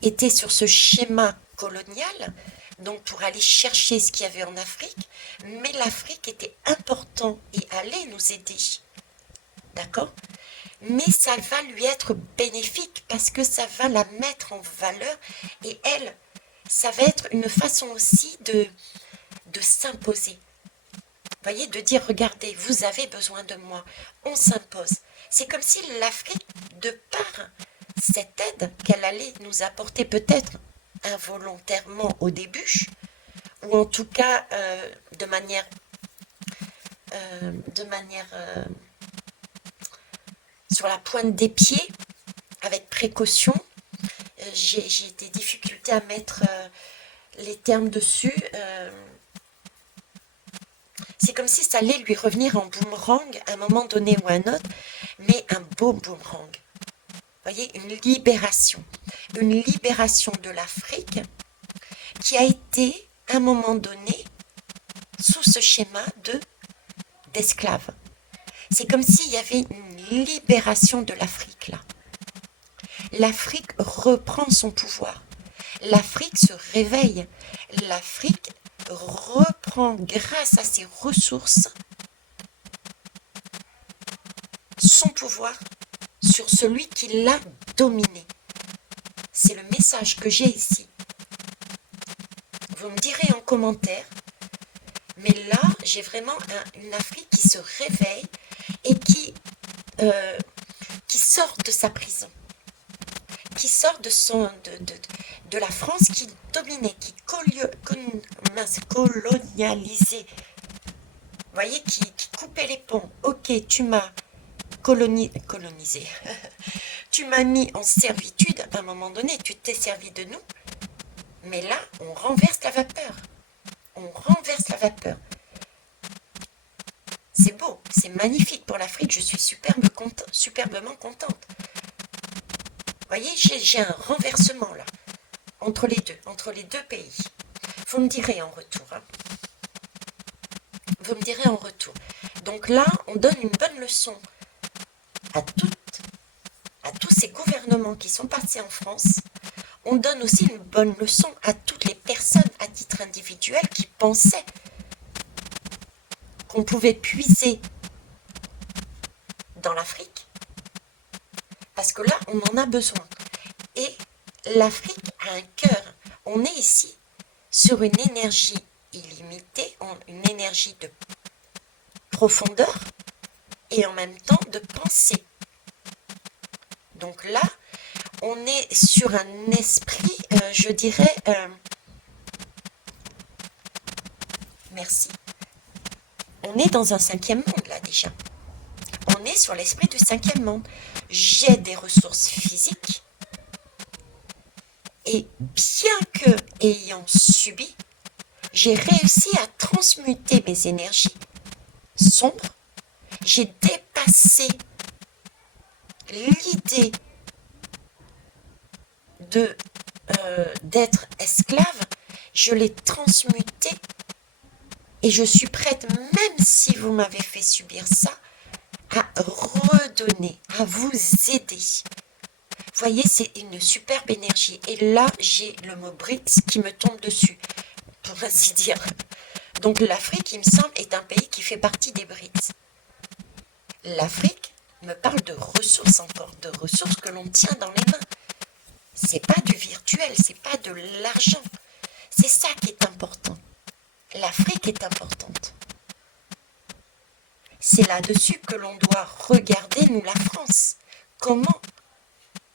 était sur ce schéma colonial, donc pour aller chercher ce qu'il y avait en Afrique, mais l'Afrique était important et allait nous aider, d'accord? Mais ça va lui être bénéfique parce que ça va la mettre en valeur et elle, ça va être une façon aussi de s'imposer. Vous voyez, de dire, regardez, vous avez besoin de moi, on s'impose. C'est comme si l'Afrique, de par cette aide qu'elle allait nous apporter peut-être involontairement au début, ou en tout cas de manière sur la pointe des pieds, avec précaution. J'ai des difficultés à mettre les termes dessus. C'est comme si ça allait lui revenir en boomerang à un moment donné ou à un autre, mais un beau boomerang. Vous voyez, une libération de l'Afrique qui a été, à un moment donné, sous ce schéma d'esclaves. C'est comme s'il y avait une libération de l'Afrique là. L'Afrique reprend son pouvoir. L'Afrique se réveille. L'Afrique reprend, grâce à ses ressources, son pouvoir sur celui qui l'a dominé. C'est le message que j'ai ici. Vous me direz en commentaire, mais là, j'ai vraiment une Afrique qui se réveille et qui sort de sa prison, qui sort de la France qui dominait, qui colonialisait. Vous voyez, qui coupait les ponts. Ok, tu m'as colonisé. Tu m'as mis en servitude à un moment donné, tu t'es servi de nous. Mais là, on renverse la vapeur. On renverse la vapeur. C'est beau, c'est magnifique pour l'Afrique, je suis superbement contente. Vous voyez, j'ai un renversement là, entre les deux pays. Vous me direz en retour. Hein. Vous me direz en retour. Donc là, on donne une bonne leçon à tous ces gouvernements qui sont passés en France. On donne aussi une bonne leçon à toutes les personnes à titre individuel qui pensaient qu'on pouvait puiser dans l'Afrique, parce que là, on en a besoin. Et l'Afrique a un cœur. On est ici sur une énergie illimitée, une énergie de profondeur et en même temps de pensée. Donc là, on est sur un esprit, je dirais, merci. On est dans un 5e monde là déjà. On est sur l'esprit du 5e monde. J'ai des ressources physiques et bien que ayant subi, j'ai réussi à transmuter mes énergies sombres. J'ai dépassé l'idée d'être esclave. Je l'ai transmutée et je suis prête, même si vous m'avez fait subir ça, à redonner, à vous aider. Vous voyez, c'est une superbe énergie. Et là, j'ai le mot BRICS qui me tombe dessus, pour ainsi dire. Donc l'Afrique, il me semble, est un pays qui fait partie des BRICS. L'Afrique me parle de ressources encore, de ressources que l'on tient dans les mains. C'est pas du virtuel, c'est pas de l'argent. C'est ça qui est important. L'Afrique est importante. C'est là-dessus que l'on doit regarder, nous, la France. Comment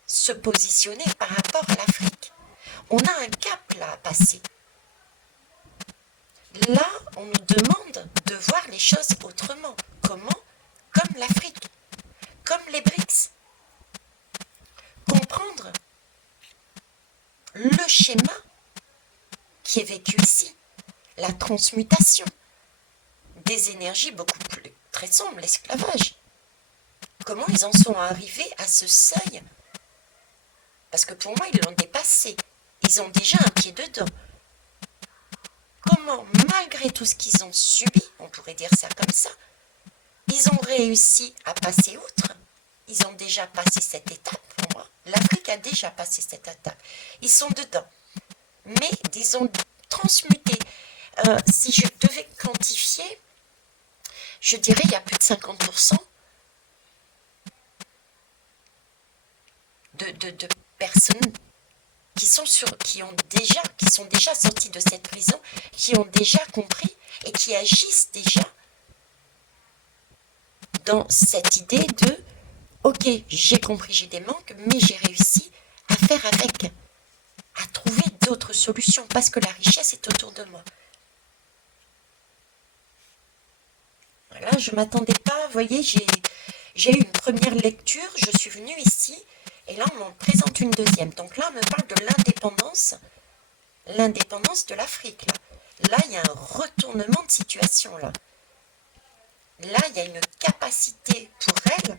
se positionner par rapport à l'Afrique. On a un cap là à passer. Là, on nous demande de voir les choses autrement. Comment? Comme l'Afrique, comme les BRICS. Comprendre le schéma qui est vécu ici, la transmutation des énergies beaucoup plus très sombres, l'esclavage. Comment ils en sont arrivés à ce seuil? Parce que pour moi, ils l'ont dépassé. Ils ont déjà un pied dedans. Comment, malgré tout ce qu'ils ont subi, on pourrait dire ça comme ça, ils ont réussi à passer outre. Ils ont déjà passé cette étape pour moi. L'Afrique a déjà passé cette étape. Ils sont dedans. Mais, disons, transmutés. Si je devais quantifier, je dirais il y a plus de 50% de personnes qui sont déjà sorties de cette prison, qui ont déjà compris et qui agissent déjà dans cette idée de ok, j'ai compris, j'ai des manques, mais j'ai réussi à faire avec, à trouver d'autres solutions parce que la richesse est autour de moi. Voilà, je ne m'attendais pas, vous voyez, J'ai eu une première lecture, je suis venue ici, et là on m'en présente une deuxième. Donc là on me parle de l'indépendance de l'Afrique. Là, il y a un retournement de situation. Là, il y a une capacité pour elle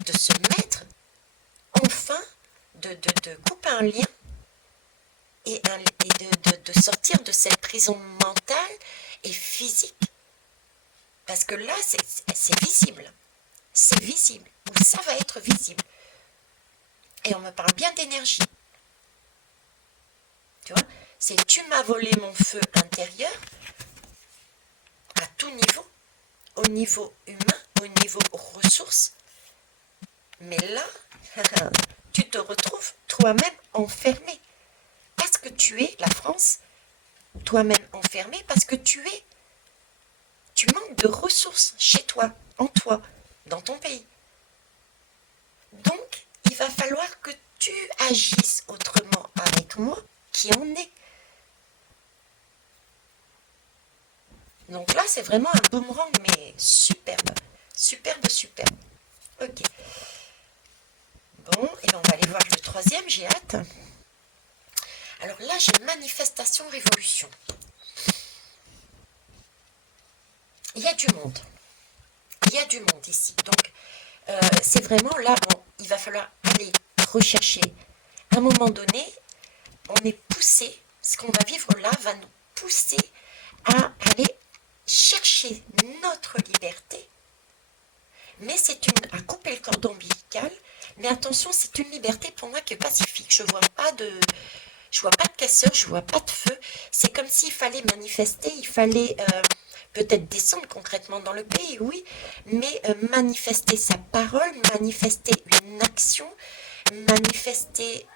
de se mettre, enfin, de couper un lien et de sortir de cette prison mentale et physique. Parce que là, c'est visible. C'est visible. Ou ça va être visible. Et on me parle bien d'énergie. Tu vois, c'est tu m'as volé mon feu intérieur à tout niveau, au niveau humain, au niveau ressources. Mais là, tu te retrouves toi-même enfermé. Parce que tu es la France, toi-même enfermé, parce que tu manques de ressources chez toi, en toi, dans ton pays. Donc, il va falloir que tu agisses autrement avec moi qui en est. Donc là, c'est vraiment un boomerang, mais superbe. Superbe, superbe. Ok. Bon, et bien on va aller voir le troisième, j'ai hâte. Alors là, j'ai manifestation révolution. Il y a du monde. Il y a du monde ici. Donc, c'est vraiment là, bon, il va falloir aller rechercher. À un moment donné, on est poussé, ce qu'on va vivre là va nous pousser à aller chercher notre liberté. Mais à couper le cordon ombilical. Mais attention, c'est une liberté pour moi qui est pacifique. Je vois pas de casseur, je vois pas de feu. C'est comme s'il fallait manifester, il fallait peut-être descendre concrètement dans le pays, oui, mais manifester sa parole, manifester une action, manifester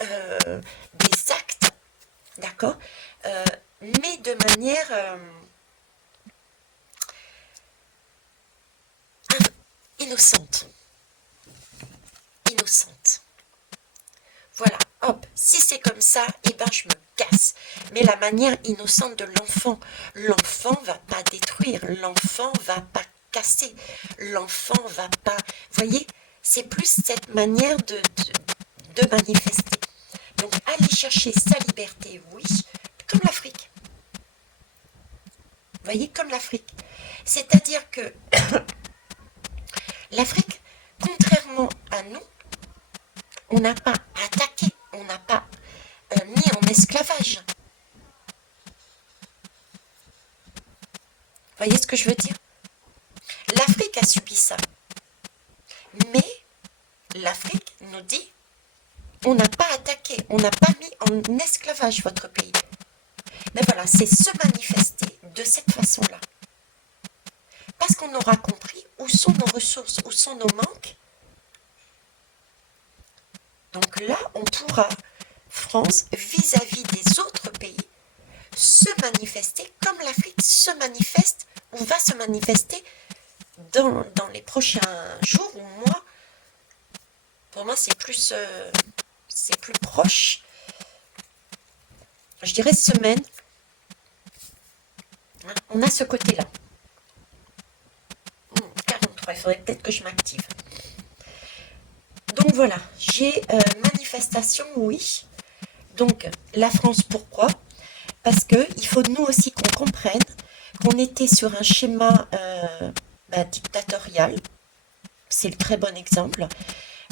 des actes, d'accord, mais de manière innocente. Innocente. Voilà, hop, si c'est comme ça, eh ben je me casse. Mais la manière innocente de l'enfant va pas détruire, l'enfant va pas casser, l'enfant va pas... Voyez, c'est plus cette manière de manifester. Donc aller chercher sa liberté, oui, comme l'Afrique. Voyez, comme l'Afrique. C'est-à-dire que l'Afrique, contrairement à nous, on n'a pas attaqué, on n'a pas mis en esclavage. Voyez ce que je veux dire? L'Afrique a subi ça. Mais l'Afrique nous dit, on n'a pas attaqué, on n'a pas mis en esclavage votre pays. Mais voilà, c'est se manifester de cette façon-là. Parce qu'on aura compris où sont nos ressources, où sont nos manques. Donc là, on pourra, France, vis-à-vis des autres pays, se manifester comme l'Afrique se manifeste ou va se manifester dans les prochains jours ou mois. Pour moi, c'est plus proche. Je dirais semaine. On a ce côté-là. 43, il faudrait peut-être que je m'active. Donc voilà, j'ai manifestation, oui. Donc la France, pourquoi? Parce qu'il faut nous aussi qu'on comprenne qu'on était sur un schéma dictatorial. C'est le très bon exemple.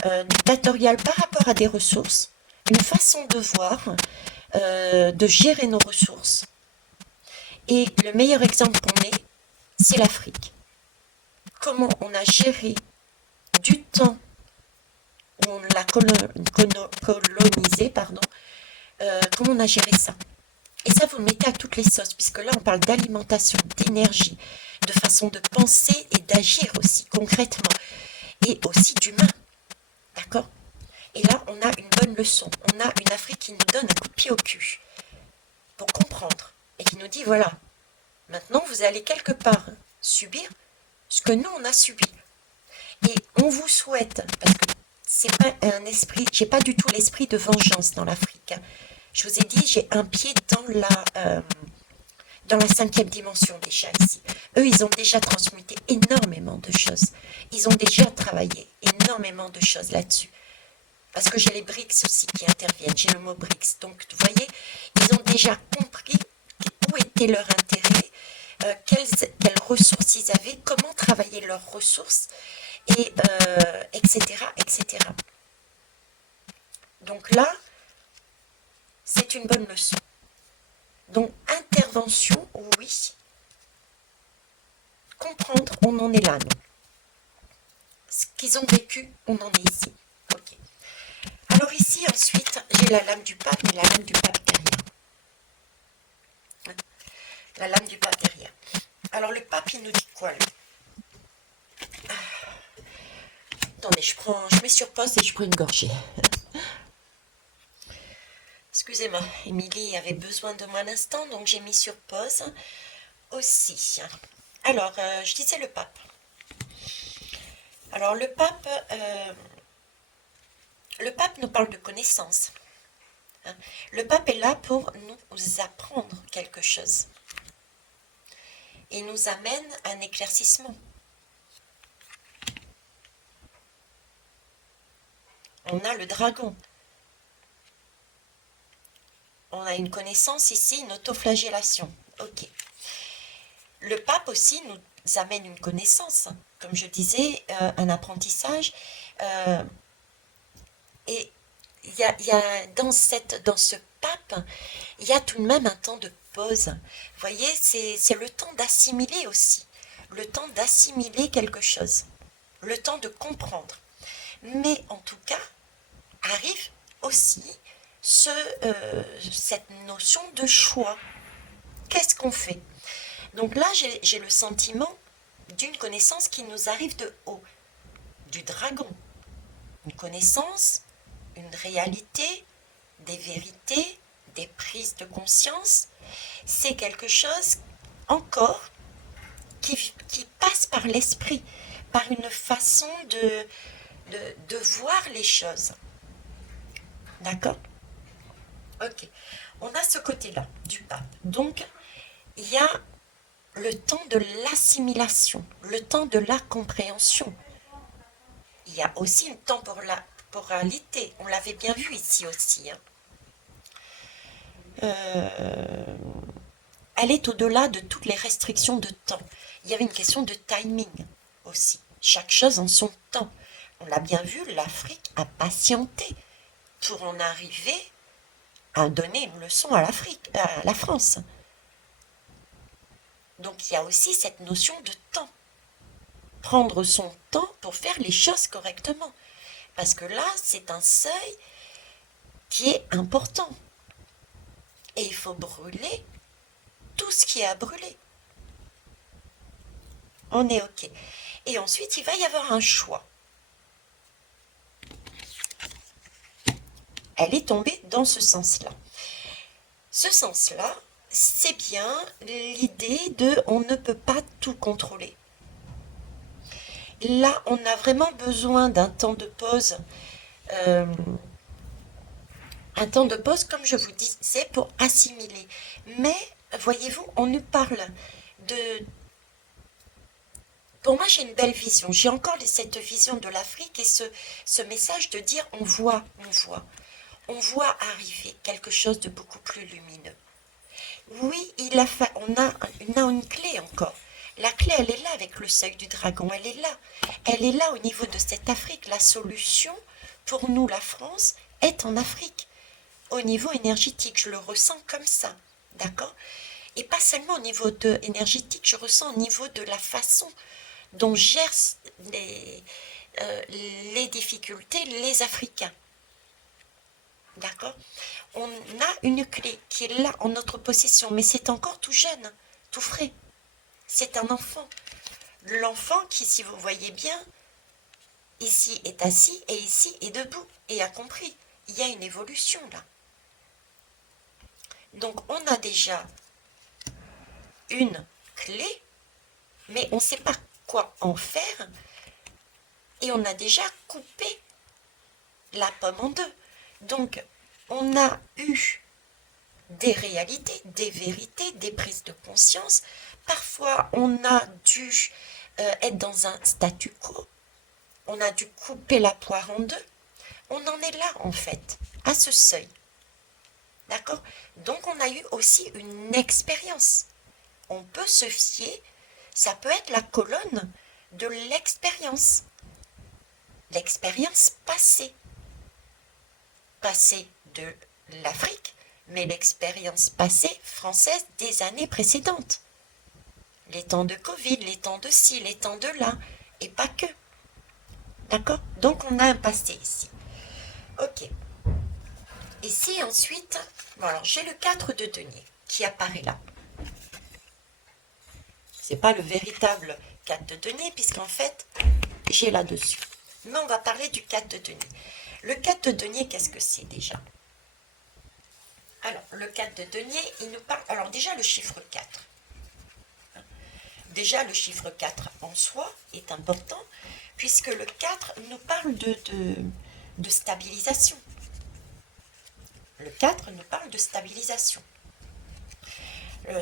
Dictatorial par rapport à des ressources, une façon de voir, de gérer nos ressources. Et le meilleur exemple qu'on ait, c'est l'Afrique. Comment on a géré du temps où on l'a colonisé, comment on a géré ça. Et ça, vous le mettez à toutes les sauces, puisque là, on parle d'alimentation, d'énergie, de façon de penser et d'agir aussi, concrètement. Et aussi d'humain. D'accord? Et là, on a une bonne leçon. On a une Afrique qui nous donne un coup de pied au cul. Pour comprendre. Et qui nous dit, voilà, maintenant, vous allez quelque part subir ce que nous, on a subi. Et on vous souhaite, parce que c'est pas un esprit, j'ai pas du tout l'esprit de vengeance dans l'Afrique. Je vous ai dit, j'ai un pied dans la cinquième dimension déjà ici. Eux, ils ont déjà transmuté énormément de choses. Ils ont déjà travaillé énormément de choses là-dessus. Parce que j'ai les BRICS aussi qui interviennent, j'ai le mot BRICS. Donc, vous voyez, ils ont déjà compris où était leur intérêt, quelles ressources ils avaient, comment travailler leurs ressources, et etc., etc. Donc là, c'est une bonne leçon. Donc, intervention, oui. Comprendre, on en est là, non. Ce qu'ils ont vécu, on en est ici. Ok. Alors ici, ensuite, j'ai la lame du pape, mais la lame du pape derrière. La lame du pape derrière. Alors le pape, il nous dit quoi, lui? Attendez, je mets sur pause et je prends une gorgée. Excusez-moi, Émilie avait besoin de moi un instant, donc j'ai mis sur pause aussi. Alors, je disais le pape. Alors le pape nous parle de connaissance. Le pape est là pour nous apprendre quelque chose. Et nous amène un éclaircissement. On a le dragon. On a une connaissance ici, une autoflagellation. Ok. Le pape aussi nous amène une connaissance, comme je disais, un apprentissage. Et il y a dans ce pape, il y a tout de même un temps de pause. Vous voyez, c'est le temps d'assimiler aussi. Le temps d'assimiler quelque chose. Le temps de comprendre. Mais en tout cas, arrive aussi cette notion de choix. Qu'est-ce qu'on fait? Donc là, j'ai le sentiment d'une connaissance qui nous arrive de haut, du dragon. Une connaissance, une réalité, des vérités, des prises de conscience. C'est quelque chose encore qui passe par l'esprit, par une façon de voir les choses. D'accord? Ok. On a ce côté-là du pape. Donc, il y a le temps de l'assimilation, le temps de la compréhension. Il y a aussi une temporalité. On l'avait bien vu ici aussi. Elle est au-delà de toutes les restrictions de temps. Il y avait une question de timing aussi. Chaque chose en son temps. On l'a bien vu, l'Afrique a patienté pour en arriver à donner une leçon à la France. Donc il y a aussi cette notion de temps. Prendre son temps pour faire les choses correctement. Parce que là, c'est un seuil qui est important. Et il faut brûler tout ce qui est à brûler. On est OK. Et ensuite, il va y avoir un choix. Elle est tombée dans ce sens-là. Ce sens-là, c'est bien l'idée de on ne peut pas tout contrôler. Là, on a vraiment besoin d'un temps de pause. Un temps de pause, comme je vous disais, pour assimiler. Mais, voyez-vous, on nous parle de... Pour moi, j'ai une belle vision. J'ai encore cette vision de l'Afrique et ce message de dire on voit. On voit arriver quelque chose de beaucoup plus lumineux. Oui, on a une clé encore. La clé, elle est là avec le seuil du dragon, elle est là. Elle est là au niveau de cette Afrique. La solution, pour nous, la France, est en Afrique. Au niveau énergétique, je le ressens comme ça, d'accord? Et pas seulement au niveau énergétique, je ressens au niveau de la façon dont gèrent les difficultés les Africains. D'accord? On a une clé qui est là en notre possession, mais c'est encore tout jeune, tout frais. C'est un enfant. L'enfant qui, si vous voyez bien, ici est assis et ici est debout et a compris. Il y a une évolution là. Donc on a déjà une clé, mais on ne sait pas quoi en faire et on a déjà coupé la pomme en deux. Donc on a eu des réalités, des vérités, des prises de conscience. Parfois, on a dû être dans un statu quo, on a dû couper la poire en deux. On en est là, en fait, à ce seuil. D'accord? Donc, on a eu aussi une expérience. On peut se fier, ça peut être la colonne de l'expérience. L'expérience passée. Passée de l'Afrique, mais l'expérience passée française des années précédentes. Les temps de Covid, les temps de ci, les temps de là, et pas que. D'accord? Donc on a un passé ici. Ok. Ici ensuite, bon alors j'ai le 4 de denier qui apparaît là. C'est pas le véritable 4 de denier puisqu'en fait j'ai là-dessus. Mais on va parler du 4 de denier. Le 4 de denier, qu'est-ce que c'est déjà? Alors, le 4 de denier, il nous parle... Alors déjà, le chiffre 4. Déjà, le chiffre 4 en soi est important, puisque le 4 nous parle de stabilisation. Le 4 nous parle de stabilisation.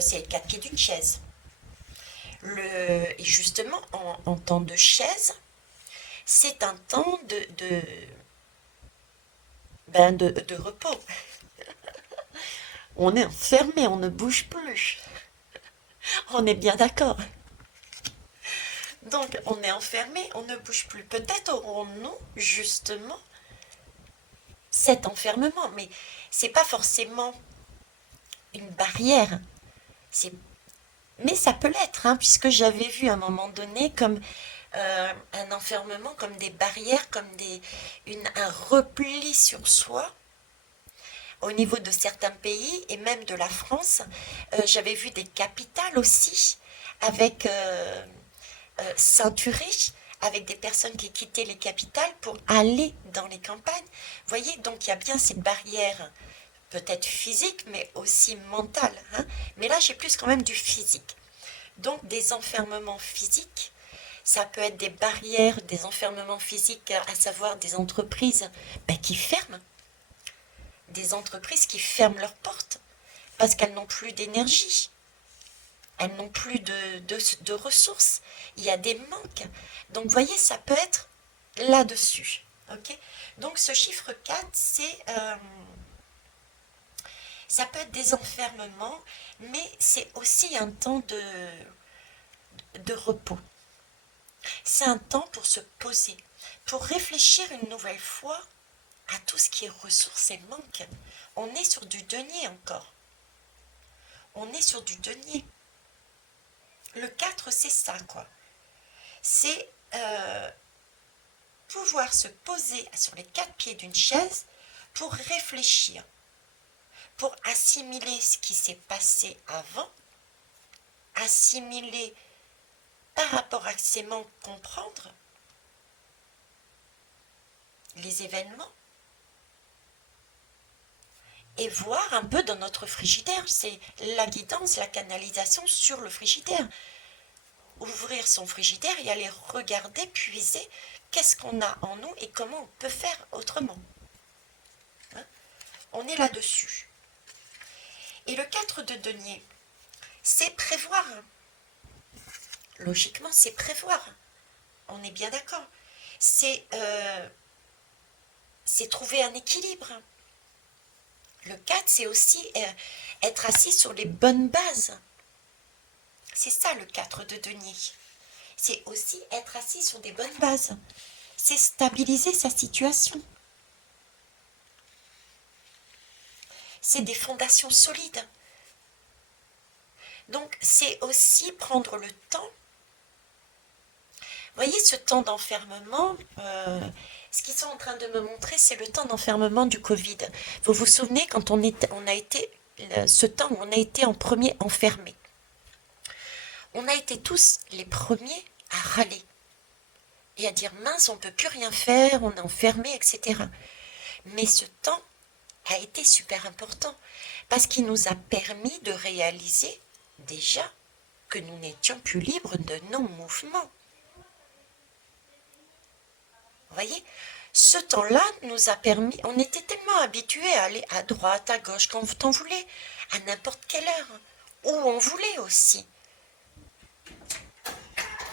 C'est le 4 qui est d'une chaise. Et justement, en temps de chaise, c'est un temps de repos. On est enfermé, on ne bouge plus. On est bien d'accord. Donc, on est enfermé, on ne bouge plus. Peut-être aurons-nous justement cet enfermement, mais c'est pas forcément une barrière. C'est... Mais ça peut l'être, hein, puisque j'avais vu à un moment donné comme un enfermement, comme des barrières, comme un repli sur soi au niveau de certains pays et même de la France. J'avais vu des capitales aussi avec ceinturées, avec des personnes qui quittaient les capitales pour aller dans les campagnes. Vous voyez, donc il y a bien cette barrière peut-être physique, mais aussi mentale. Hein. Mais là, j'ai plus quand même du physique. Donc des enfermements physiques, ça peut être des barrières, des enfermements physiques, à savoir des entreprises qui ferment, des entreprises qui ferment leurs portes parce qu'elles n'ont plus d'énergie, elles n'ont plus de ressources, il y a des manques. Donc vous voyez, ça peut être là-dessus. Okay, donc ce chiffre 4, ça peut être des enfermements, mais c'est aussi un temps de repos. C'est un temps pour se poser, pour réfléchir une nouvelle fois à tout ce qui est ressources et manque. On est sur du denier encore. On est sur du denier. Le 4, c'est ça, quoi. C'est pouvoir se poser sur les 4 pieds d'une chaise pour réfléchir, pour assimiler ce qui s'est passé avant, assimiler par rapport à ces manques, comprendre les événements et voir un peu dans notre frigidaire. C'est la guidance, la canalisation sur le frigidaire. Ouvrir son frigidaire et aller regarder, puiser qu'est-ce qu'on a en nous et comment on peut faire autrement. Hein? On est là-dessus. Et le 4 de denier, c'est prévoir. Logiquement, c'est prévoir. On est bien d'accord. C'est trouver un équilibre. Le 4, c'est aussi être assis sur les bonnes bases. C'est ça le 4 de denier. C'est aussi être assis sur des bonnes bases. C'est stabiliser sa situation. C'est des fondations solides. Donc, c'est aussi prendre le temps. Vous voyez, ce temps d'enfermement, ce qu'ils sont en train de me montrer, c'est le temps d'enfermement du Covid. Vous vous souvenez quand ce temps où on a été en premier enfermé. On a été tous les premiers à râler et à dire mince, on ne peut plus rien faire, on est enfermé, etc. Mais ce temps a été super important parce qu'il nous a permis de réaliser déjà que nous n'étions plus libres de nos mouvements. Vous voyez, Ce temps-là nous a permis, on était tellement habitués à aller à droite, à gauche, quand on voulait, à n'importe quelle heure, où on voulait aussi.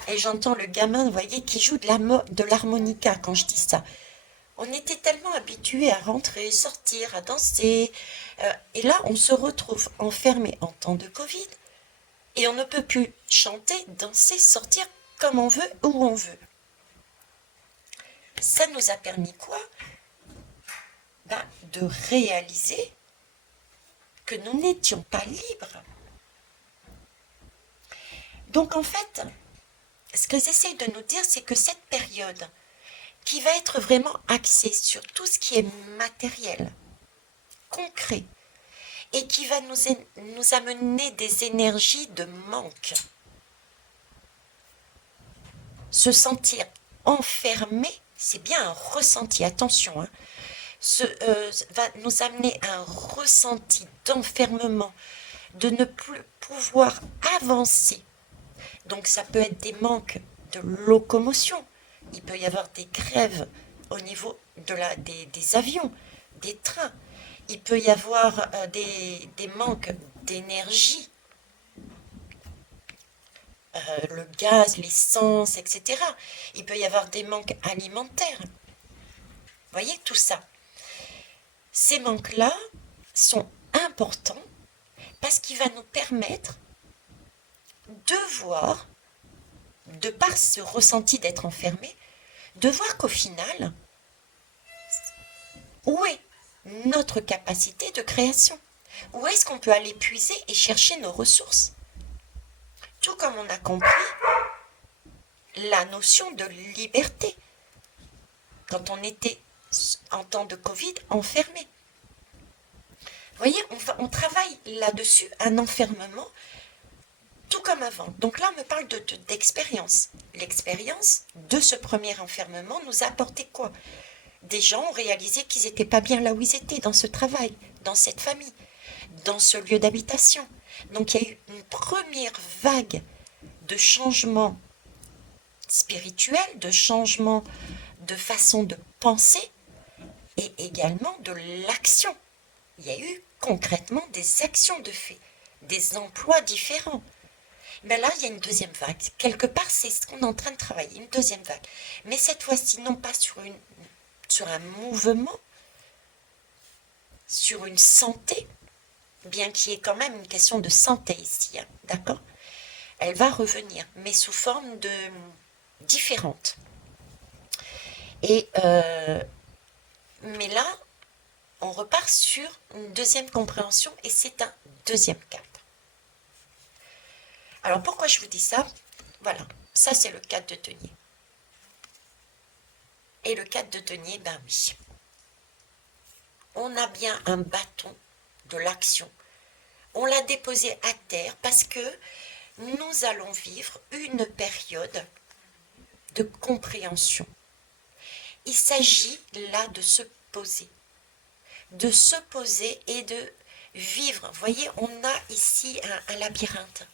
Et j'entends le gamin, vous voyez, qui joue de l'harmonica quand je dis ça. On était tellement habitués à rentrer, sortir, à danser. Et là, on se retrouve enfermé en temps de Covid. Et on ne peut plus chanter, danser, sortir comme on veut, où on veut. Ça nous a permis quoi? De réaliser que nous n'étions pas libres. Donc en fait, ce que j'essaie de nous dire, c'est que cette période qui va être vraiment axée sur tout ce qui est matériel, concret, et qui va nous amener des énergies de manque, se sentir enfermé, c'est bien un ressenti, attention, hein, va nous amener un ressenti d'enfermement, de ne plus pouvoir avancer. Donc ça peut être des manques de locomotion, il peut y avoir des grèves au niveau des avions, des trains, il peut y avoir des manques d'énergie, le gaz, l'essence, etc. Il peut y avoir des manques alimentaires. Vous voyez tout ça. Ces manques-là sont importants parce qu'il va nous permettre de voir, de par ce ressenti d'être enfermé, de voir qu'au final, où est notre capacité de création? Où est-ce qu'on peut aller puiser et chercher nos ressources? Tout comme on a compris la notion de liberté quand on était en temps de Covid enfermé. Vous voyez, on travaille là-dessus, un enfermement, tout comme avant. Donc là, on me parle d'expérience. L'expérience de ce premier enfermement nous a apporté quoi? Des gens ont réalisé qu'ils n'étaient pas bien là où ils étaient, dans ce travail, dans cette famille, dans ce lieu d'habitation. Donc il y a eu une première vague de changement spirituel, de changement de façon de penser et également de l'action. Il y a eu concrètement des actions de fait, des emplois différents. Mais là, il y a une deuxième vague. Quelque part, c'est ce qu'on est en train de travailler, une deuxième vague. Mais cette fois-ci, non pas sur un mouvement, sur une santé, bien qu'il y ait quand même une question de santé ici, hein, d'accord? Elle va revenir, mais sous forme de différente. Et mais là, on repart sur une deuxième compréhension et c'est un deuxième cap. Alors pourquoi je vous dis ça? Voilà, ça c'est le cadre de denier. Et le cadre de denier, ben oui. On a bien un bâton de l'action. On l'a déposé à terre parce que nous allons vivre une période de compréhension. Il s'agit là de se poser et de vivre. Vous voyez, on a ici un labyrinthe.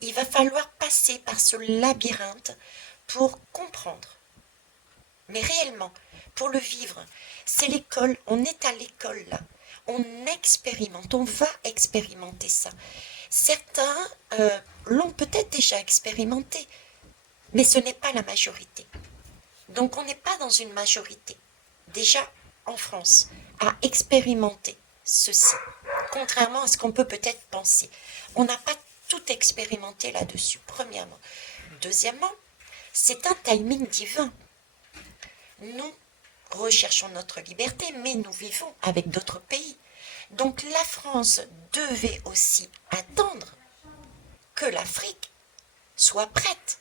Il va falloir passer par ce labyrinthe pour comprendre. Mais réellement, pour le vivre, c'est l'école, on est à l'école là. On expérimente, on va expérimenter ça. Certains l'ont peut-être déjà expérimenté, mais ce n'est pas la majorité. Donc on n'est pas dans une majorité, déjà en France, à expérimenter ceci, contrairement à ce qu'on peut peut-être penser. On n'a pas tout expérimenté là-dessus, premièrement. Deuxièmement, c'est un timing divin. Nous recherchons notre liberté, mais nous vivons avec d'autres pays. Donc la France devait aussi attendre que l'Afrique soit prête.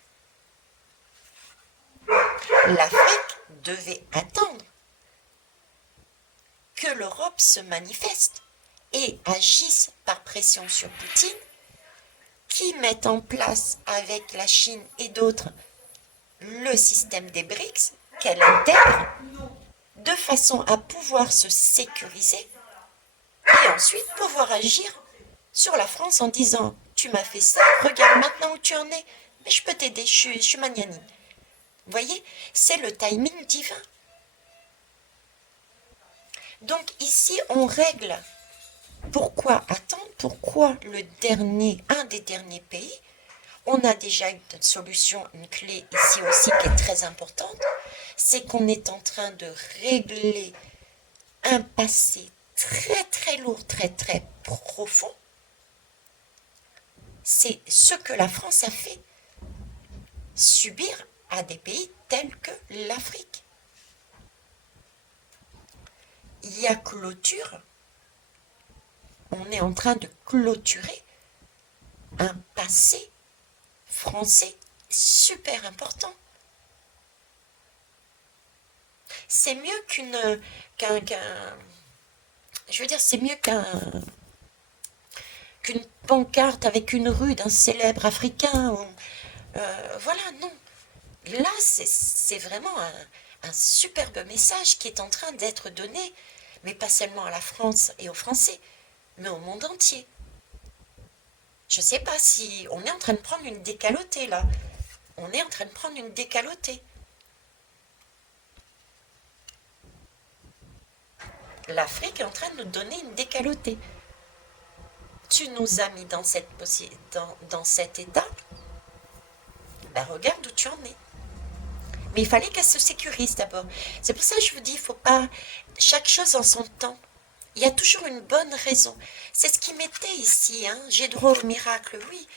L'Afrique devait attendre que l'Europe se manifeste et agisse par pression sur Poutine, qui mette en place avec la Chine et d'autres le système des BRICS, qu'elle intègre de façon à pouvoir se sécuriser et ensuite pouvoir agir sur la France en disant tu m'as fait ça, regarde maintenant où tu en es, mais je peux t'aider, je suis magnanime. Vous voyez, c'est le timing divin. Donc ici, on règle. Pourquoi attendre? Pourquoi un des derniers pays? On a déjà une solution, une clé ici aussi qui est très importante. C'est qu'on est en train de régler un passé très très lourd, très très profond. C'est ce que la France a fait subir à des pays tels que l'Afrique. Il y a clôture, on est en train de clôturer un passé français super important. C'est mieux je veux dire, c'est mieux qu'une pancarte avec une rue d'un célèbre africain. Voilà, non. Là, c'est vraiment un superbe message qui est en train d'être donné, mais pas seulement à la France et aux Français, mais au monde entier. Je ne sais pas si on est en train de prendre une décalotée là. On est en train de prendre une décalotée. L'Afrique est en train de nous donner une décalotée. Tu nous as mis dans cet état, ben regarde où tu en es. Mais il fallait qu'elle se sécurise d'abord. C'est pour ça que je vous dis, il faut pas... Chaque chose en son temps. Il y a toujours une bonne raison. C'est ce qui m'était ici. Hein. J'ai droit au miracle, oui.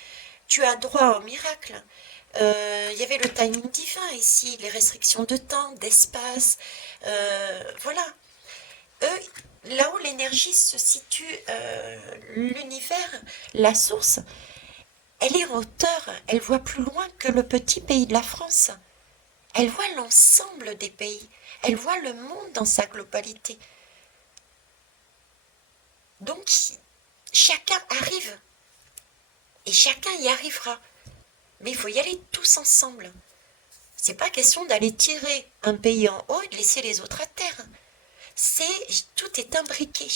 Tu as droit au miracle. Il y avait le timing divin ici, les restrictions de temps, d'espace. Voilà. Eux, là où l'énergie se situe, l'univers, la source, elle est en hauteur. Elle voit plus loin que le petit pays de la France. Elle voit l'ensemble des pays. Elle voit le monde dans sa globalité. Donc, chacun arrive. Et chacun y arrivera. Mais il faut y aller tous ensemble. C'est pas question d'aller tirer un pays en haut et de laisser les autres à terre. Tout est imbriqué.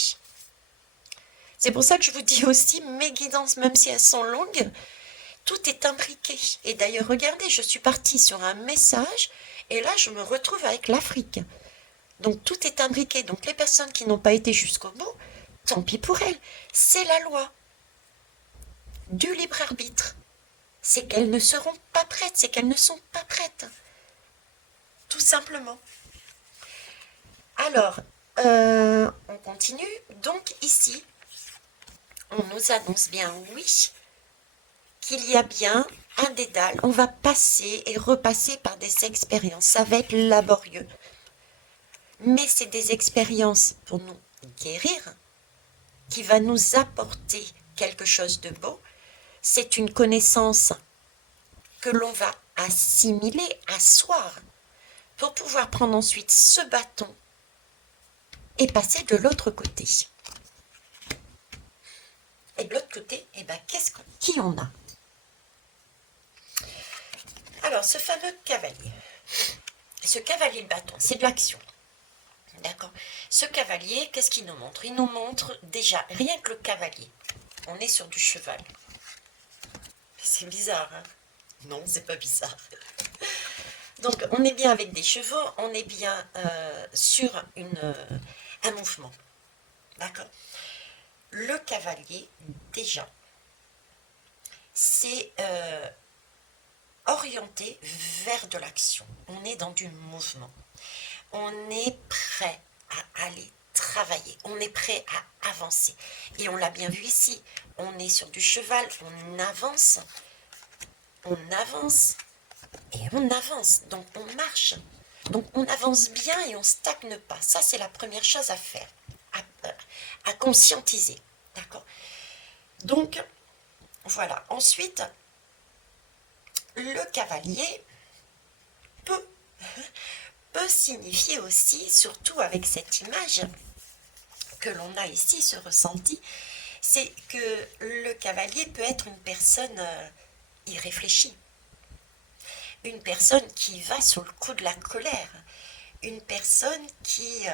C'est pour ça que je vous dis aussi, mes guidances, même si elles sont longues, tout est imbriqué. Et d'ailleurs, regardez, je suis partie sur un message et là, je me retrouve avec l'Afrique. Donc, tout est imbriqué. Donc, les personnes qui n'ont pas été jusqu'au bout, tant pis pour elles. C'est la loi du libre arbitre. C'est qu'elles ne seront pas prêtes, c'est qu'elles ne sont pas prêtes. Tout simplement. Alors, on continue. Donc, ici, on nous annonce bien, oui, qu'il y a bien un dédale. On va passer et repasser par des expériences. Ça va être laborieux. Mais c'est des expériences pour nous guérir, qui va nous apporter quelque chose de beau. C'est une connaissance que l'on va assimiler, asseoir, pour pouvoir prendre ensuite ce bâton et passer de l'autre côté. Et de l'autre côté, eh ben, qui on a? Alors, ce fameux cavalier, de bâton, c'est de l'action. D'accord. Ce cavalier, qu'est-ce qu'il nous montre? Il nous montre déjà, rien que le cavalier, on est sur du cheval. C'est bizarre, hein? Non, c'est pas bizarre. Donc, on est bien avec des chevaux, on est bien sur un mouvement. D'accord. Le cavalier, déjà, c'est orienté vers de l'action. On est dans du mouvement. On est prêt à aller travailler. On est prêt à avancer. Et on l'a bien vu ici. On est sur du cheval. On avance. On avance. Et on avance. Donc on marche. Donc on avance bien et on ne stagne pas. Ça, c'est la première chose à faire. À conscientiser. D'accord? Donc, voilà. Ensuite, le cavalier peut signifier aussi, surtout avec cette image que l'on a ici, ce ressenti, c'est que le cavalier peut être une personne irréfléchie, une personne qui va sous le coup de la colère, une personne qui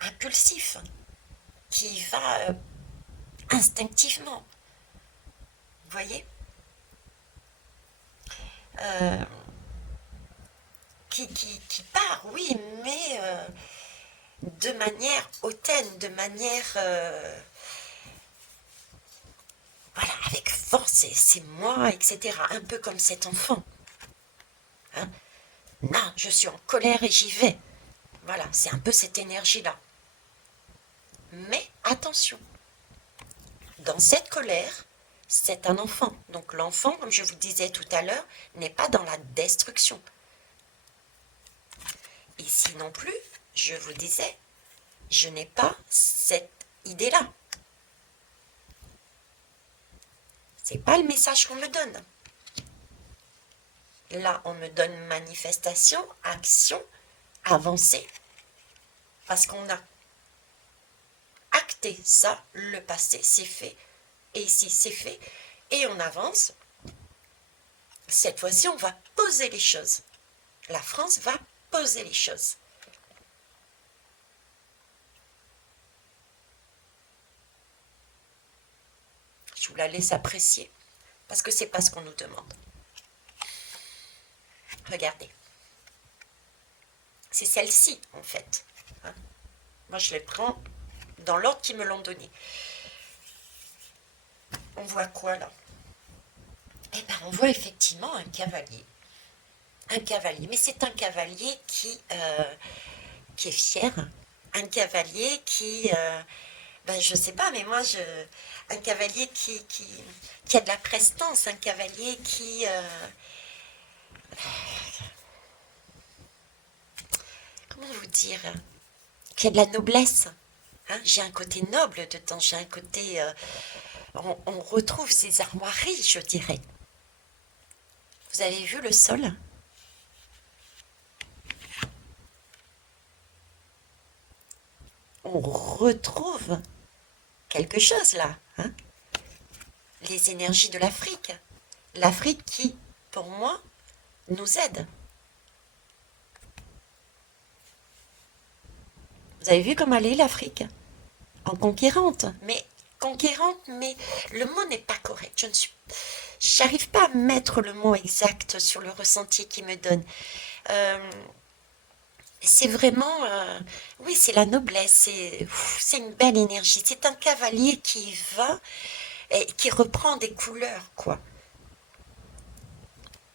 impulsif, qui va instinctivement. Vous voyez? qui part, oui, mais de manière hautaine, de manière, voilà, avec force, c'est moi, etc. Un peu comme cet enfant. Hein. Non, je suis en colère et j'y vais. Voilà, c'est un peu cette énergie-là. Mais attention, dans cette colère, c'est un enfant. Donc l'enfant, comme je vous disais tout à l'heure, n'est pas dans la destruction. Ici non plus, je vous disais, je n'ai pas cette idée-là. C'est pas le message qu'on me donne. Là, on me donne manifestation, action, avancée, parce qu'on a acté ça, le passé, c'est fait, et ici, c'est fait, et on avance. Cette fois-ci, on va poser les choses. La France va poser les choses. Je vous la laisse apprécier, parce que c'est pas ce qu'on nous demande. Regardez. C'est celle-ci, en fait. Hein. Moi, je les prends dans l'ordre qu'ils me l'ont donné. On voit quoi, là? Eh bien, on voit effectivement un cavalier. Un cavalier, mais c'est un cavalier qui est fier. Un cavalier qui... ben, je sais pas, mais moi, un cavalier qui a de la prestance. Un cavalier qui... comment vous dire? Qui a de la noblesse. Hein, j'ai un côté noble dedans, j'ai un côté... on retrouve ces armoiries, je dirais. Vous avez vu le sol? On retrouve quelque chose là. Hein, les énergies de l'Afrique. L'Afrique qui, pour moi, nous aide. Vous avez vu comment elle est l'Afrique? En conquérante. Mais conquérante, mais le mot n'est pas correct. J'arrive pas à mettre le mot exact sur le ressenti qu'il me donne. Euh, c'est vraiment, oui, c'est la noblesse, c'est une belle énergie. C'est un cavalier qui va et qui reprend des couleurs, quoi.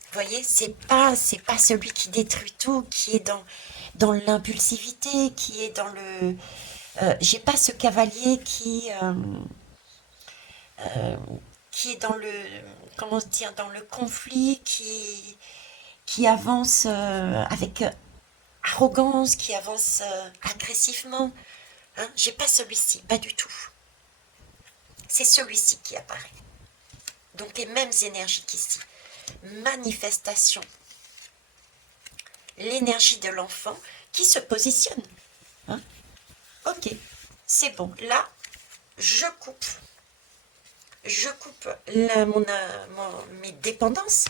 Vous voyez, c'est pas celui qui détruit tout, qui est dans l'impulsivité, qui est dans le. J'ai pas ce cavalier euh, qui est dans le, comment dire, dans le conflit, qui avance avec arrogance, qui avance agressivement. Hein, j'ai pas celui-ci, pas du tout. C'est celui-ci qui apparaît. Donc les mêmes énergies qu'ici. Manifestation. L'énergie de l'enfant qui se positionne. Hein. Ok, c'est bon. Là, je coupe. Je coupe mes dépendances.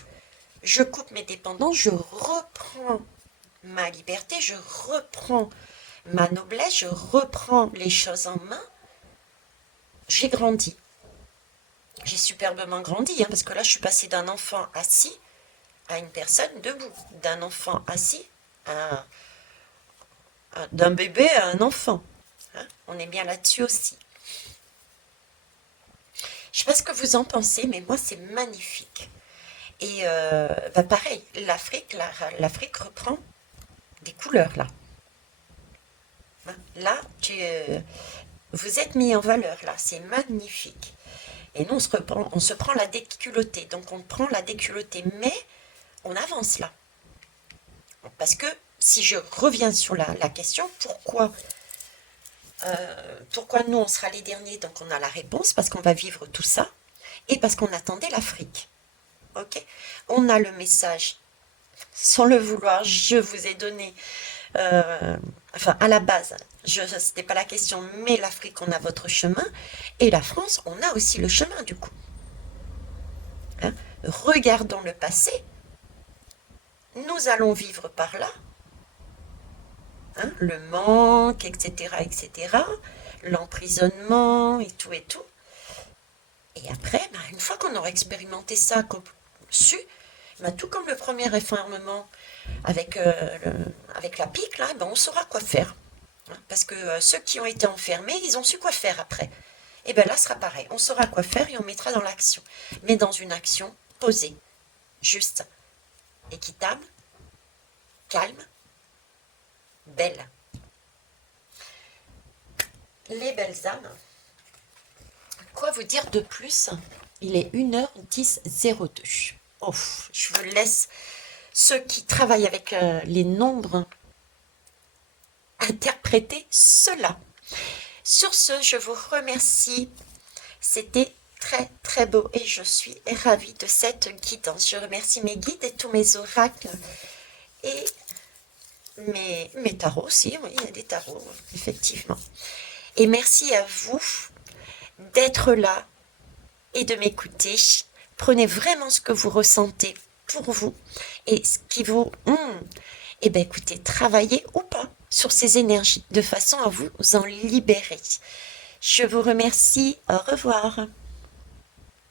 Je coupe mes dépendances. Je reprends ma liberté. Je reprends ma noblesse. Je reprends les choses en main. J'ai grandi. J'ai superbement grandi, hein, parce que là, je suis passée d'un enfant assis à une personne debout. D'un enfant assis d'un bébé à un enfant. Hein, on est bien là-dessus aussi. Je ne sais pas ce que vous en pensez, mais moi, c'est magnifique. Et bah pareil, l'Afrique reprend des couleurs, là. Hein, là, vous êtes mis en valeur, là. C'est magnifique. Et nous, on se prend la déculottée. Donc, on prend la déculottée, mais on avance, là. Parce que, si je reviens sur la question, pourquoi nous, on sera les derniers, donc on a la réponse, parce qu'on va vivre tout ça, et parce qu'on attendait l'Afrique. Ok? On a le message, sans le vouloir, je vous ai donné, enfin, à la base, ce n'était pas la question, mais l'Afrique, on a votre chemin, et la France, on a aussi le chemin, du coup. Hein? Regardons le passé, nous allons vivre par là, hein, le manque, etc., l'emprisonnement et tout et tout. Et après, ben, une fois qu'on aura expérimenté ça, su, Ben, tout comme le premier réformement avec, avec la pique, là, ben, on saura quoi faire. Hein. Parce que ceux qui ont été enfermés, ils ont su quoi faire après. Et bien là, ce sera pareil. On saura quoi faire et on mettra dans l'action. Mais dans une action posée, juste, équitable, calme, belle. Les belles âmes. Quoi vous dire de plus? Il est 1h10:02. Oh, je vous laisse ceux qui travaillent avec les nombres interpréter cela. Sur ce, je vous remercie. C'était très très beau et je suis ravie de cette guidance. Je remercie mes guides et tous mes oracles et mes tarots aussi. Oui, il y a des tarots, effectivement. Et merci à vous d'être là et de m'écouter. Prenez vraiment ce que vous ressentez pour vous et ce qui vous... Eh bien, écoutez, travaillez ou pas sur ces énergies de façon à vous en libérer. Je vous remercie. Au revoir.